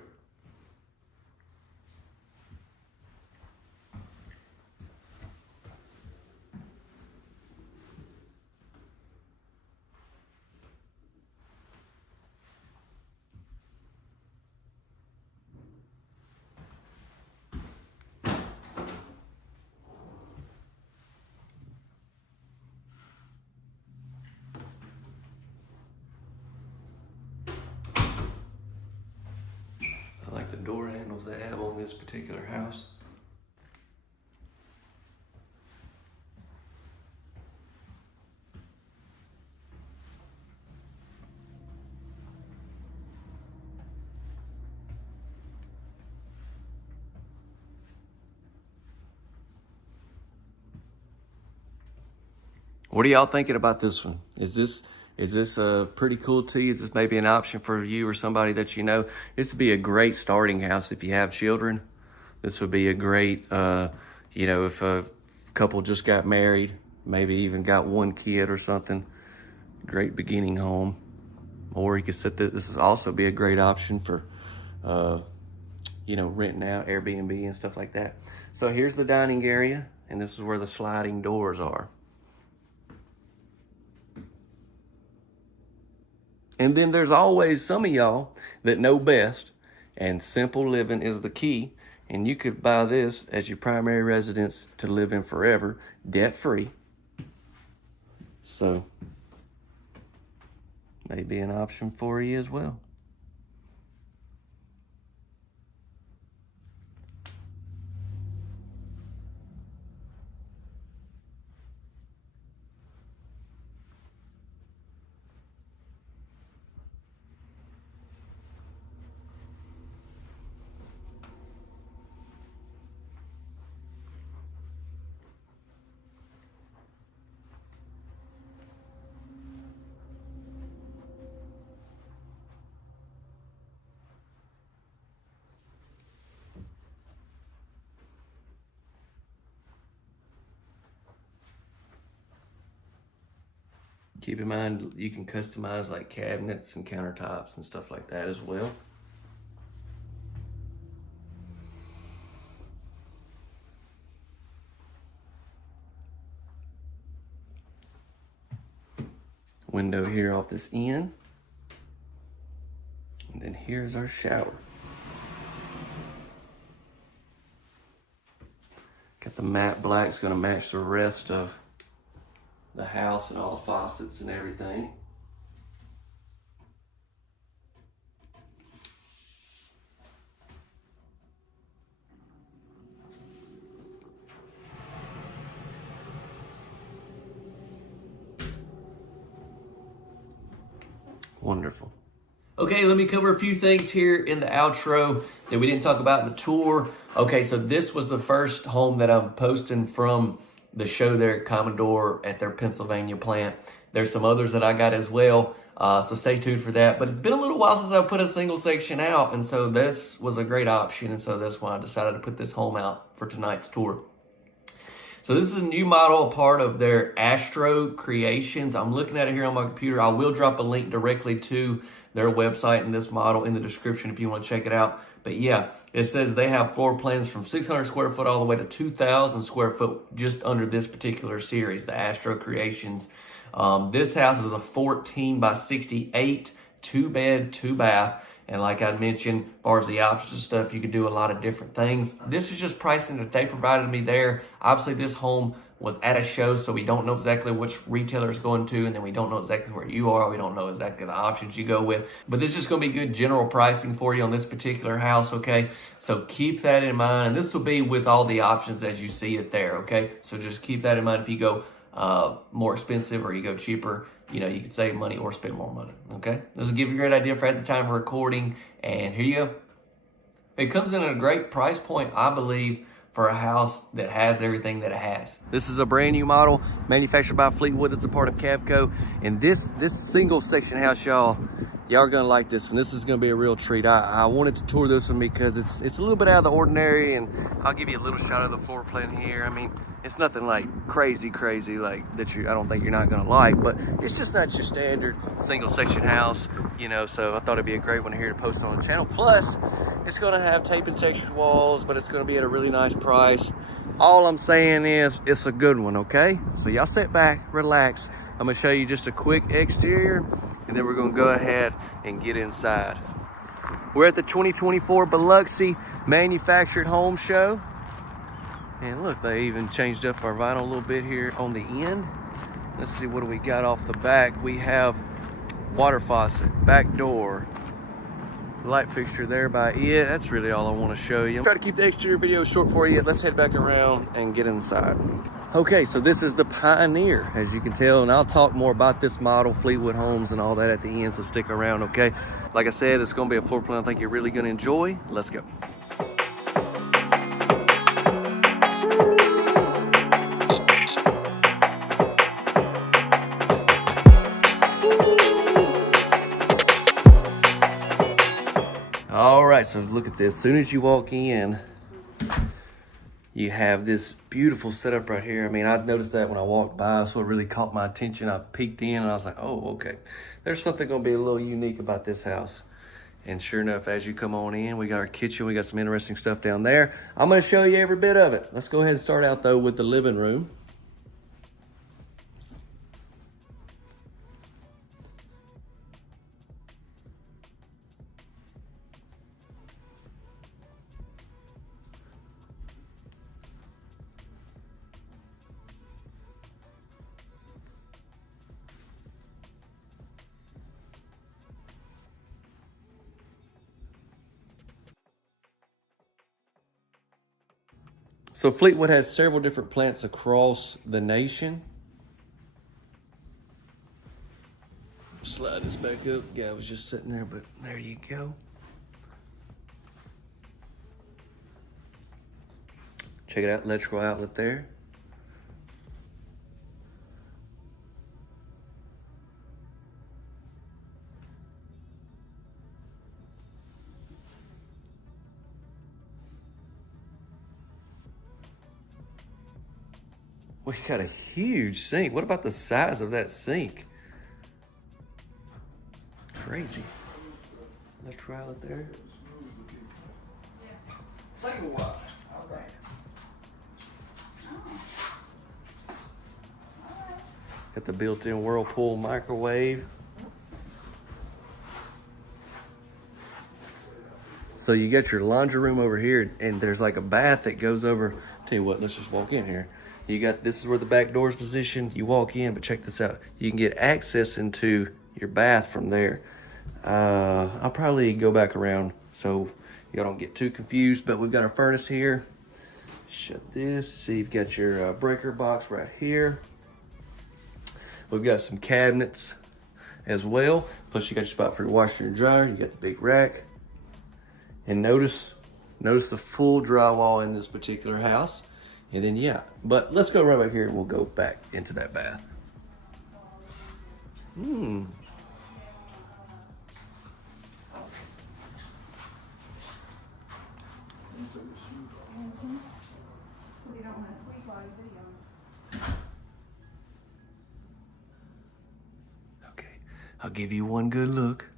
I like the door handles they have on this particular house. What are y'all thinking about this one? Is this pretty cool to you? Is this maybe an option for you or somebody that you know? This would be a great starting house if you have children. This would be a great, if a couple just got married, maybe even got 1 kid or something. great beginning home. Or you could set this is also be a great option for, you know, renting out Airbnb and stuff like that. So here's the dining area, and this is where the sliding doors are. And then there's always some of y'all that know best, and simple living is the key. And you could buy this as your primary residence to live in forever, debt-free. So, maybe an option for you as well. Keep in mind, you can customize like cabinets and countertops and stuff like that as well. Window here off this end. And then here's our shower. Got the matte black, it's gonna match the rest of the house and all the faucets and everything. Wonderful. Okay, let me cover a few things here in the outro that we didn't talk about in the tour. Okay, so this was the first home that I'm posting from the show there at Commodore at their Pennsylvania plant. There's some others that I got as well, so stay tuned for that. But it's been a little while since I put a single section out, and so this was a great option, and so that's why I decided to put this home out for tonight's tour. So this is a new model, a part of their Astro creations. I'm looking at it here on my computer. I will drop a link directly to their website and this model in the description if you want to check it out. But yeah, it says they have floor plans from 600 square foot all the way to 2,000 square foot just under this particular series, the Astro creations. This house is a 14 by 68, 2-bed, 2-bath. And like I mentioned, as far as the options and stuff, you could do a lot of different things. This is just pricing that they provided me there. Obviously, this home was at a show, so we don't know exactly which retailer it's going to, and then we don't know exactly where you are. We don't know exactly the options you go with. But this is just going to be good general pricing for you on this particular house, okay? So keep that in mind. And this will be with all the options as you see it there, okay? So just keep that in mind if you go more expensive or you go cheaper. You know, you can save money or spend more money, okay? This will give you a great idea for at the time of recording. And here you go. It comes in at a great price point, I believe, for a house that has everything that it has. This is a brand new model manufactured by Fleetwood. It's a part of Cavco. And this single section house, y'all are gonna like this one. This is gonna be a real treat. I wanted to tour this one because it's a little bit out of the ordinary, and I'll give you a little shot of the floor plan here. I mean, it's nothing like crazy like that I don't think you're not gonna like, but it's just not your standard single section house, you know, so I thought it'd be a great one here to post on the channel. Plus, it's gonna have tape and textured walls, but it's gonna be at a really nice price. All I'm saying is it's a good one, okay? So y'all sit back, relax. I'm gonna show you just a quick exterior, and then we're gonna go ahead and get inside. We're at the 2024 Biloxi Manufactured Home Show. And look, they even changed up our vinyl a little bit here on the end. Let's see, what do we got off the back? We have water faucet, back door, light fixture there by it. That's really all I want to show you. Try to keep the exterior video short for you. Let's head back around and get inside. Okay, so this is the Pioneer, as you can tell, and I'll talk more about this model, Fleetwood Homes and all that at the end, so stick around, okay? Like I said, it's gonna be a floor plan I think you're really gonna enjoy. Let's go. All right, so look at this. As soon as you walk in, You have this beautiful setup right here. I mean, I noticed that when I walked by, so it really caught my attention. I peeked in and I was like, oh, okay. There's something gonna be a little unique about this house. And sure enough, as you come on in, we got our kitchen. We got some interesting stuff down there. I'm gonna show you every bit of it. Let's go ahead and start out though with the living room. So Fleetwood has several different plants across the nation. Slide this back up. Yeah, I was just sitting there, but there you go. Check it out, electrical outlet there. We got a huge sink. What about the size of that sink? Crazy. Let's try it there. Take a while. All right. Got the built-in Whirlpool microwave. So you got your laundry room over here, and there's like a bath that goes over. Tell you what, let's just walk in here. You got, this is where the back door is positioned. You walk in, but check this out. You can get access into your bath from there. I'll probably go back around so y'all don't get too confused, but we've got our furnace here. Shut this. See, you've got your breaker box right here. We've got some cabinets as well. Plus you got your spot for your washer and dryer. You got the big rack. And notice the full drywall in this particular house. And then, yeah, but let's go right back here and we'll go back into that bath. Okay, I'll give you one good look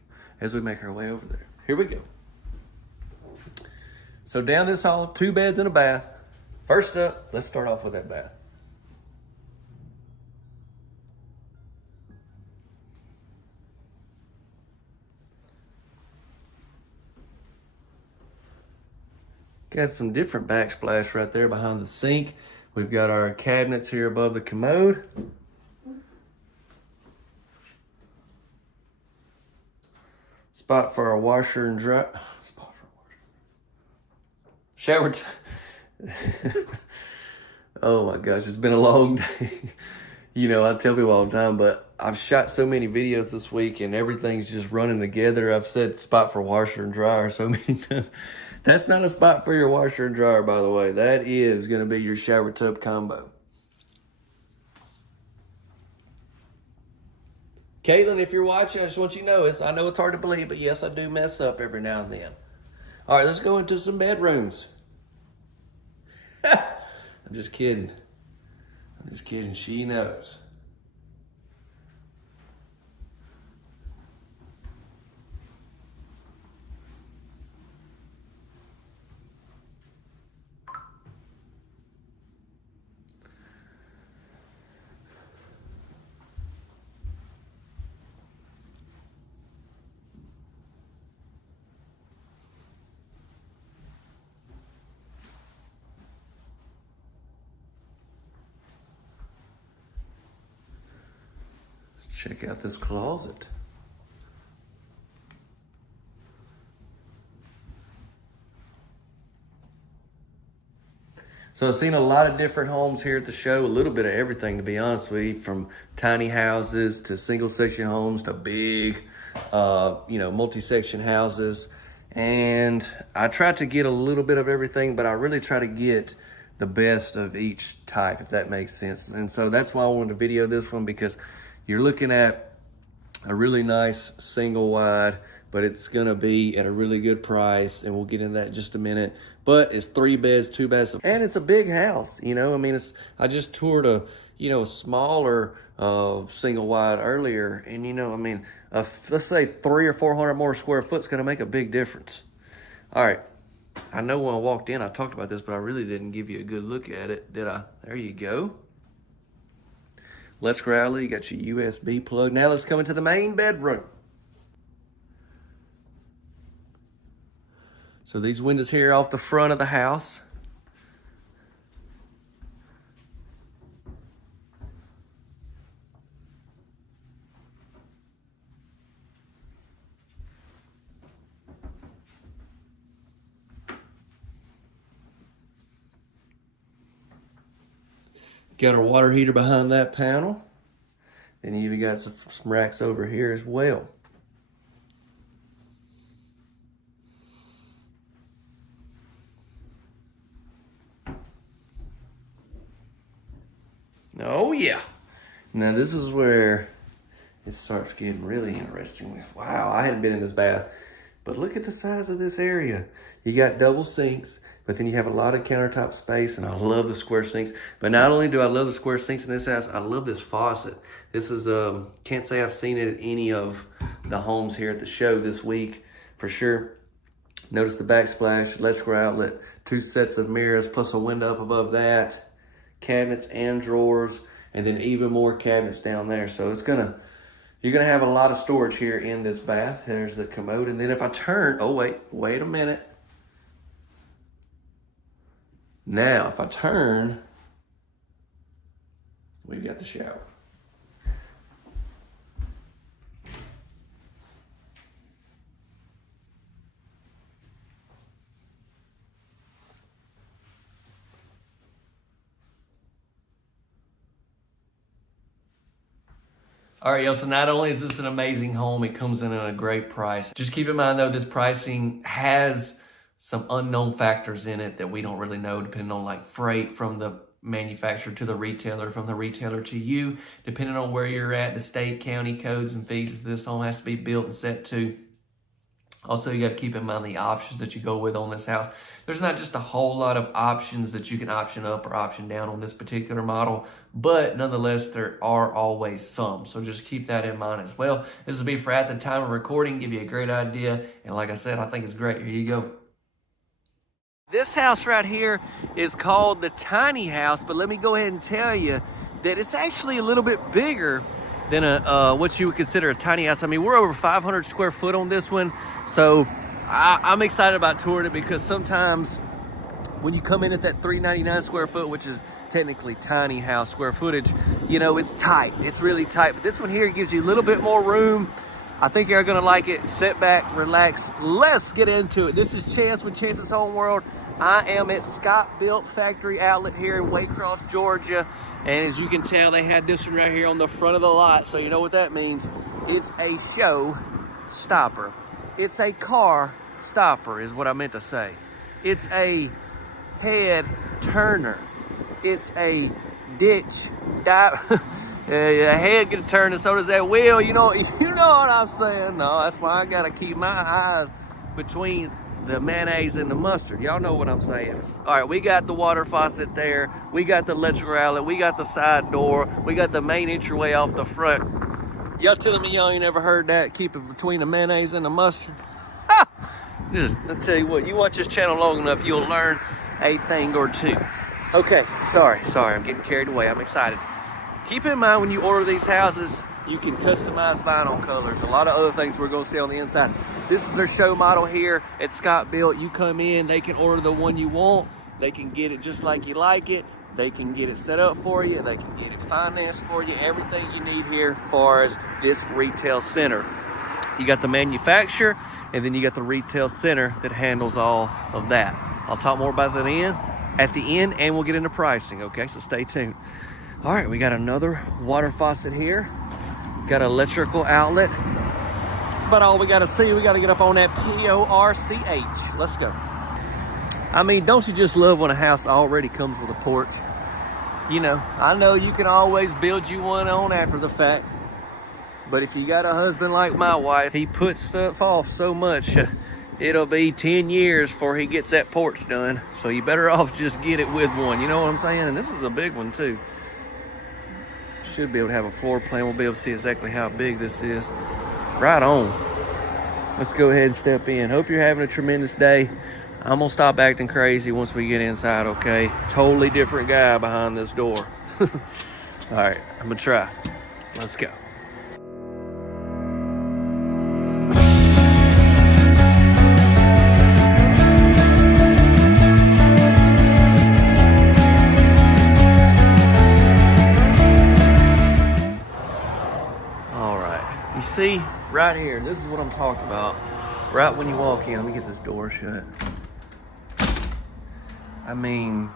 as we make our way over there. Here we go. So down this hall, 2 beds and a bath. First up, let's start off with that bath. Got some different backsplash right there behind the sink. We've got our cabinets here above the commode. Spot for our washer and dryer. Spot for a washer. Shower. Oh my gosh, it's been a long day. You know, I tell people all the time, but I've shot so many videos this week and everything's just running together. I've said spot for washer and dryer so many times. That's not a spot for your washer and dryer, by the way. That is going to be your shower tub combo. Caitlin, if you're watching, I just want you to know, I know it's hard to believe, but yes, I do mess up every now and then. All right, let's go into some bedrooms. I'm just kidding. I'm just kidding. She knows. Check out this closet. So I've seen a lot of different homes here at the show, a little bit of everything, to be honest with you, from tiny houses to single section homes to big, multi-section houses. And I try to get a little bit of everything, but I really try to get the best of each type, if that makes sense. And so that's why I wanted to video this one, because you're looking at a really nice single wide but it's gonna be at a really good price, and we'll get into that in just a minute. But it's 3 beds, 2 baths, and it's a big house, you know? I mean, I just toured a, you know, a smaller single wide earlier, and you know, I mean, let's say 300 or 400 more square foot is gonna make a big difference. All right, I know when I walked in, I talked about this, but I really didn't give you a good look at it, did I? There you go. Electrical outlet, you got your USB plug. Now let's come into the main bedroom. So these windows here off the front of the house. Got our water heater behind that panel. And you even got some racks over here as well. Oh yeah. Now this is where it starts getting really interesting. Wow, I hadn't been in this bath, but look at the size of this area. You got double sinks, but then you have a lot of countertop space, and I love the square sinks. But not only do I love the square sinks in this house, I love this faucet. This is, can't say I've seen it at any of the homes here at the show this week, for sure. Notice the backsplash, electrical outlet, 2 sets of mirrors, plus a window up above that, cabinets and drawers, and then even more cabinets down there. So it's you're gonna have a lot of storage here in this bath. There's the commode, and then if I turn, oh wait a minute. Now, if I turn, we've got the shower. All right, y'all, so not only is this an amazing home, it comes in at a great price. Just keep in mind, though, this pricing has some unknown factors in it that we don't really know, depending on like freight from the manufacturer to the retailer, from the retailer to you, depending on where you're at, the state, county codes and fees this home has to be built and set to. Also, you got to keep in mind the options that you go with on this house. There's not just a whole lot of options that you can option up or option down on this particular model, but nonetheless, there are always some. So just keep that in mind as well. This will be for at the time of recording, give you a great idea. And like I said, I think it's great. Here you go. This house right here is called the tiny house, but let me go ahead and tell you that it's actually a little bit bigger than what you would consider a tiny house. I mean, we're over 500 square foot on this one, so I'm excited about touring it, because sometimes when you come in at that 399 square foot, which is technically tiny house square footage, you know, it's tight. It's really tight, but this one here gives you a little bit more room. I think you're gonna like it. Sit back, relax. Let's get into it. This is Chance with Chance's Home World. I am at Scot Bilt Factory Outlet here in Waycross, Georgia. And as you can tell, they had this one right here on the front of the lot. So you know what that means. It's a show stopper. It's a car stopper is what I meant to say. It's a head turner. It's a ditch dive. The head can turn and so does that wheel. You know what I'm saying. No, that's why I gotta keep my eyes between the mayonnaise and the mustard. Y'all know what I'm saying. All right, we got the water faucet there. We got the electrical outlet. We got the side door. We got the main entryway off the front. Y'all telling me y'all ain't never heard that? Keep it between the mayonnaise and the mustard. Ha! I'll tell you what, you watch this channel long enough, you'll learn a thing or two. Okay, sorry, I'm getting carried away. I'm excited. Keep in mind when you order these houses, you can customize vinyl colors. A lot of other things we're gonna see on the inside. This is their show model here at Scot Bilt. You come in, they can order the one you want. They can get it just like you like it. They can get it set up for you. They can get it financed for you. Everything you need here as far as this retail center. You got the manufacturer, and then you got the retail center that handles all of that. I'll talk more about that at the end, and we'll get into pricing, okay? So stay tuned. All right, we got another water faucet here. Got an electrical outlet. That's about all we got to see. We got to get up on that PORCH. Let's go. I mean, don't you just love when a house already comes with a porch? You know, I know you can always build you one on after the fact, But if you got a husband like my wife, he puts stuff off so much, it'll be 10 years before he gets that porch done. So you better off just get it with one. You know what I'm saying? And this is a big one too. Should be able to have a floor plan. We'll be able to see exactly how big this is. Right on. Let's go ahead and step in. Hope you're having a tremendous day. I'm gonna stop acting crazy once we get inside, okay? Totally different guy behind this door. All right, I'm gonna try. Let's go. All right, you see right here, this is what I'm talking about. Right when you walk in, let me get this door shut. I mean,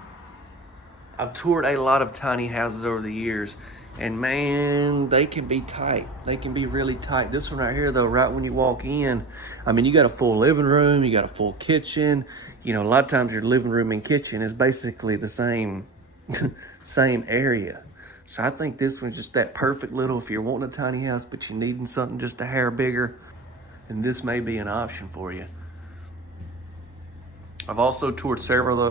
I've toured a lot of tiny houses over the years, and man, they can be tight. They can be really tight. This one right here though, right when you walk in, I mean, you got a full living room, you got a full kitchen. You know, a lot of times your living room and kitchen is basically the same, same area. So I think this one's just that perfect little, if you're wanting a tiny house, but you're needing something just a hair bigger, then this may be an option for you. I've also toured several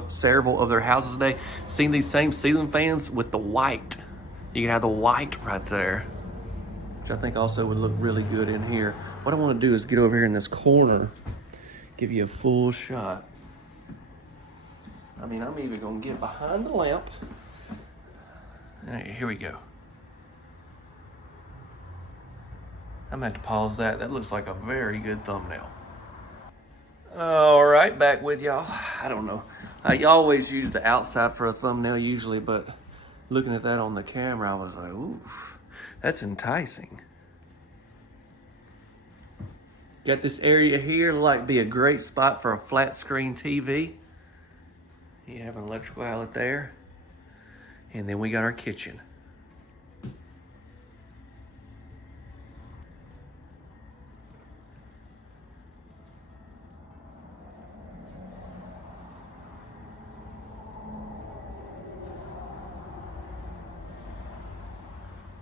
of their houses today, seen these same ceiling fans with the white. You can have the white right there, which I think also would look really good in here. What I want to do is get over here in this corner, give you a full shot. I mean, I'm even going to get behind the lamp. All right, here we go. I'm going to have to pause that. That looks like a very good thumbnail. All right, back with y'all. I don't know. I always use the outside for a thumbnail usually, but looking at that on the camera, I was like, ooh, that's enticing. Got this area here, like be a great spot for a flat screen TV. You have an electrical outlet there. And then we got our kitchen.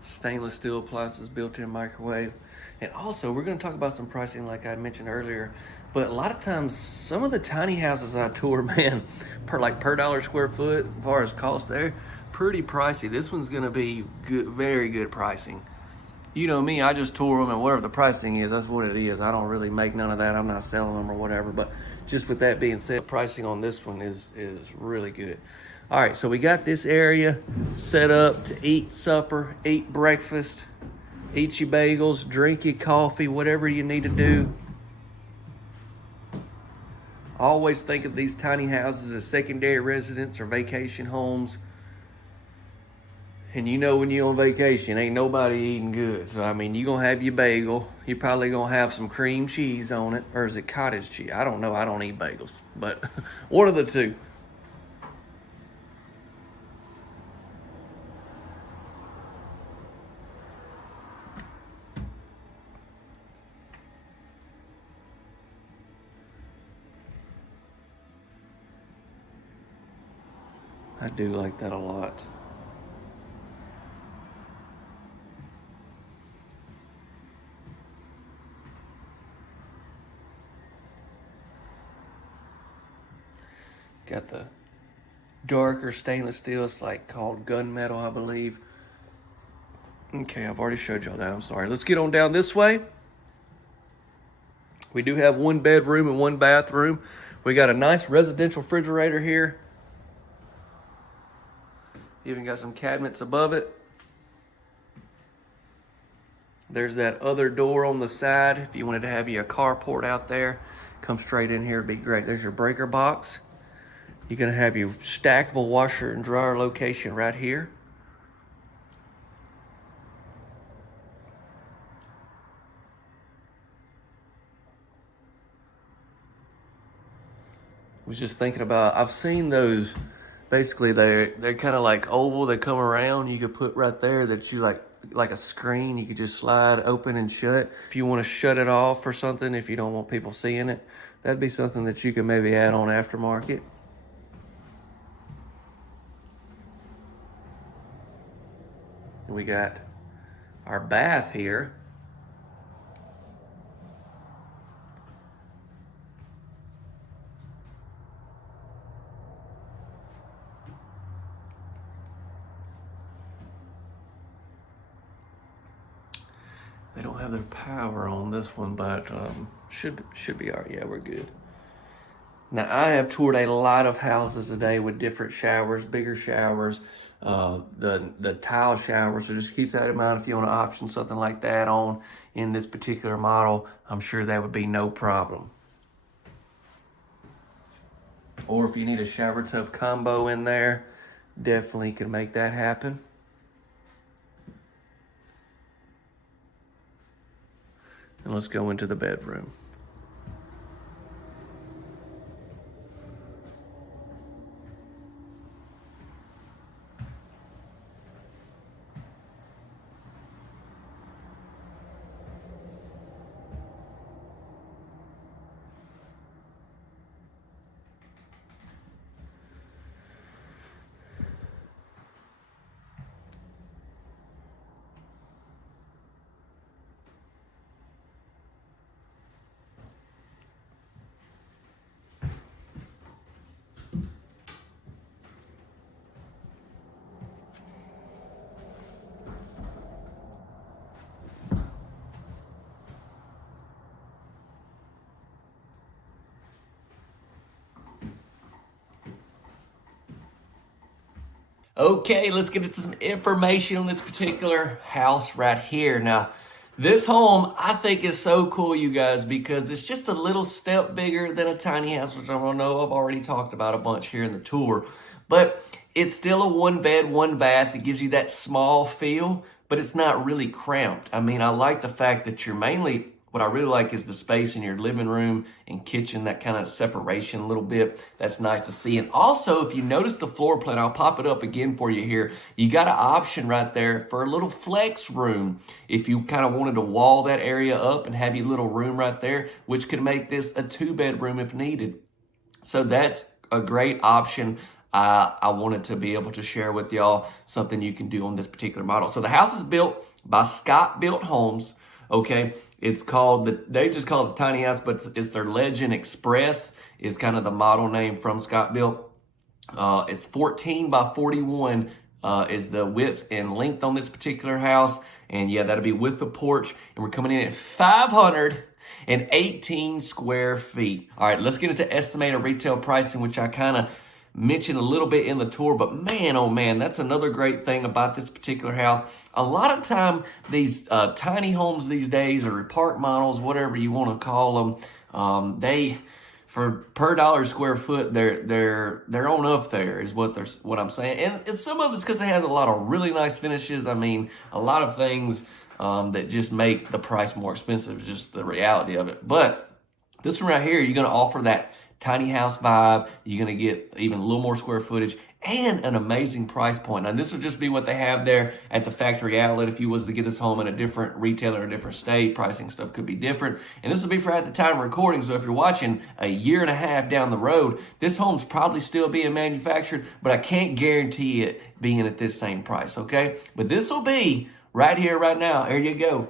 Stainless steel appliances, built-in microwave. And also, we're going to talk about some pricing like I mentioned earlier. But a lot of times, some of the tiny houses I tour, man, per dollar square foot, as far as cost there, pretty pricey. This one's going to be good, very good pricing. You know me, I just tour them, and whatever the pricing is, that's what it is. I don't really make none of that. I'm not selling them or whatever. But just with that being said, pricing on this one is really good. All right, so we got this area set up to eat supper, eat breakfast, eat your bagels, drink your coffee, whatever you need to do. Always think of these tiny houses as secondary residence or vacation homes. And you know when you're on vacation, ain't nobody eating good. So, I mean, you're going to have your bagel. You're probably going to have some cream cheese on it. Or is it cottage cheese? I don't know. I don't eat bagels. But one of the two. I do like that a lot. Got the darker stainless steel. It's like called gunmetal, I believe. Okay, I've already showed y'all that. I'm sorry. Let's get on down this way. We do have one bedroom and one bathroom. We got a nice residential refrigerator here. Even got some cabinets above it. There's that other door on the side. If you wanted to have you a carport out there, come straight in here, it'd be great. There's your breaker box. You're gonna have your stackable washer and dryer location right here. Was just thinking about, I've seen those. Basically, they're kind of like oval. They come around. You could put right there that you like a screen. You could just slide open and shut. If you want to shut it off or something, if you don't want people seeing it, that'd be something that you could maybe add on aftermarket. We got our bath here. They don't have their power on this one, but should be all right. Yeah, we're good. Now, I have toured a lot of houses today with different showers, bigger showers, the tile shower. So just keep that in mind if you want to option something like that on in this particular model. I'm sure that would be no problem. Or if you need a shower tub combo in there, definitely can make that happen. And let's go into the bedroom. Okay, let's get into some information on this particular house right here. Now, this home I think is so cool, you guys, because it's just a little step bigger than a tiny house, which I don't know I've already talked about a bunch here in the tour. But it's still a 1 bed, 1 bath. It gives you that small feel, but it's not really cramped. I mean, I like the fact that you're mainly, what I really like is the space in your living room and kitchen, that kind of separation a little bit. That's nice to see. And also, if you notice the floor plan, I'll pop it up again for you here. You got an option right there for a little flex room. If you kind of wanted to wall that area up and have your little room right there, which could make this a 2-bedroom if needed. So that's a great option. I wanted to be able to share with y'all something you can do on this particular model. So the house is built by Scot Bilt Homes. Okay, it's called they just call it the tiny house, but it's their Legend Express is kind of the model name from Scot Bilt. It's 14 by 41 is the width and length on this particular house, and yeah, that'll be with the porch, and we're coming in at 518 square feet. All right, let's get into estimated retail pricing, which I kind of mentioned a little bit in the tour, but man, oh man, that's another great thing about this particular house. A lot of time, these tiny homes these days, or park models, whatever you want to call them, they, for per dollar square foot, they're on up there is what I'm saying. And some of it's because it has a lot of really nice finishes. I mean, a lot of things that just make the price more expensive, just the reality of it. But this one right here, you're going to offer that tiny house vibe. You're going to get even a little more square footage and an amazing price point. Now, this will just be what they have there at the factory outlet. If you was to get this home in a different retailer, a different state, pricing stuff could be different. And this will be for at the time of recording. So if you're watching a year and a half down the road, this home's probably still being manufactured, but I can't guarantee it being at this same price, okay? But this will be right here, right now. There you go.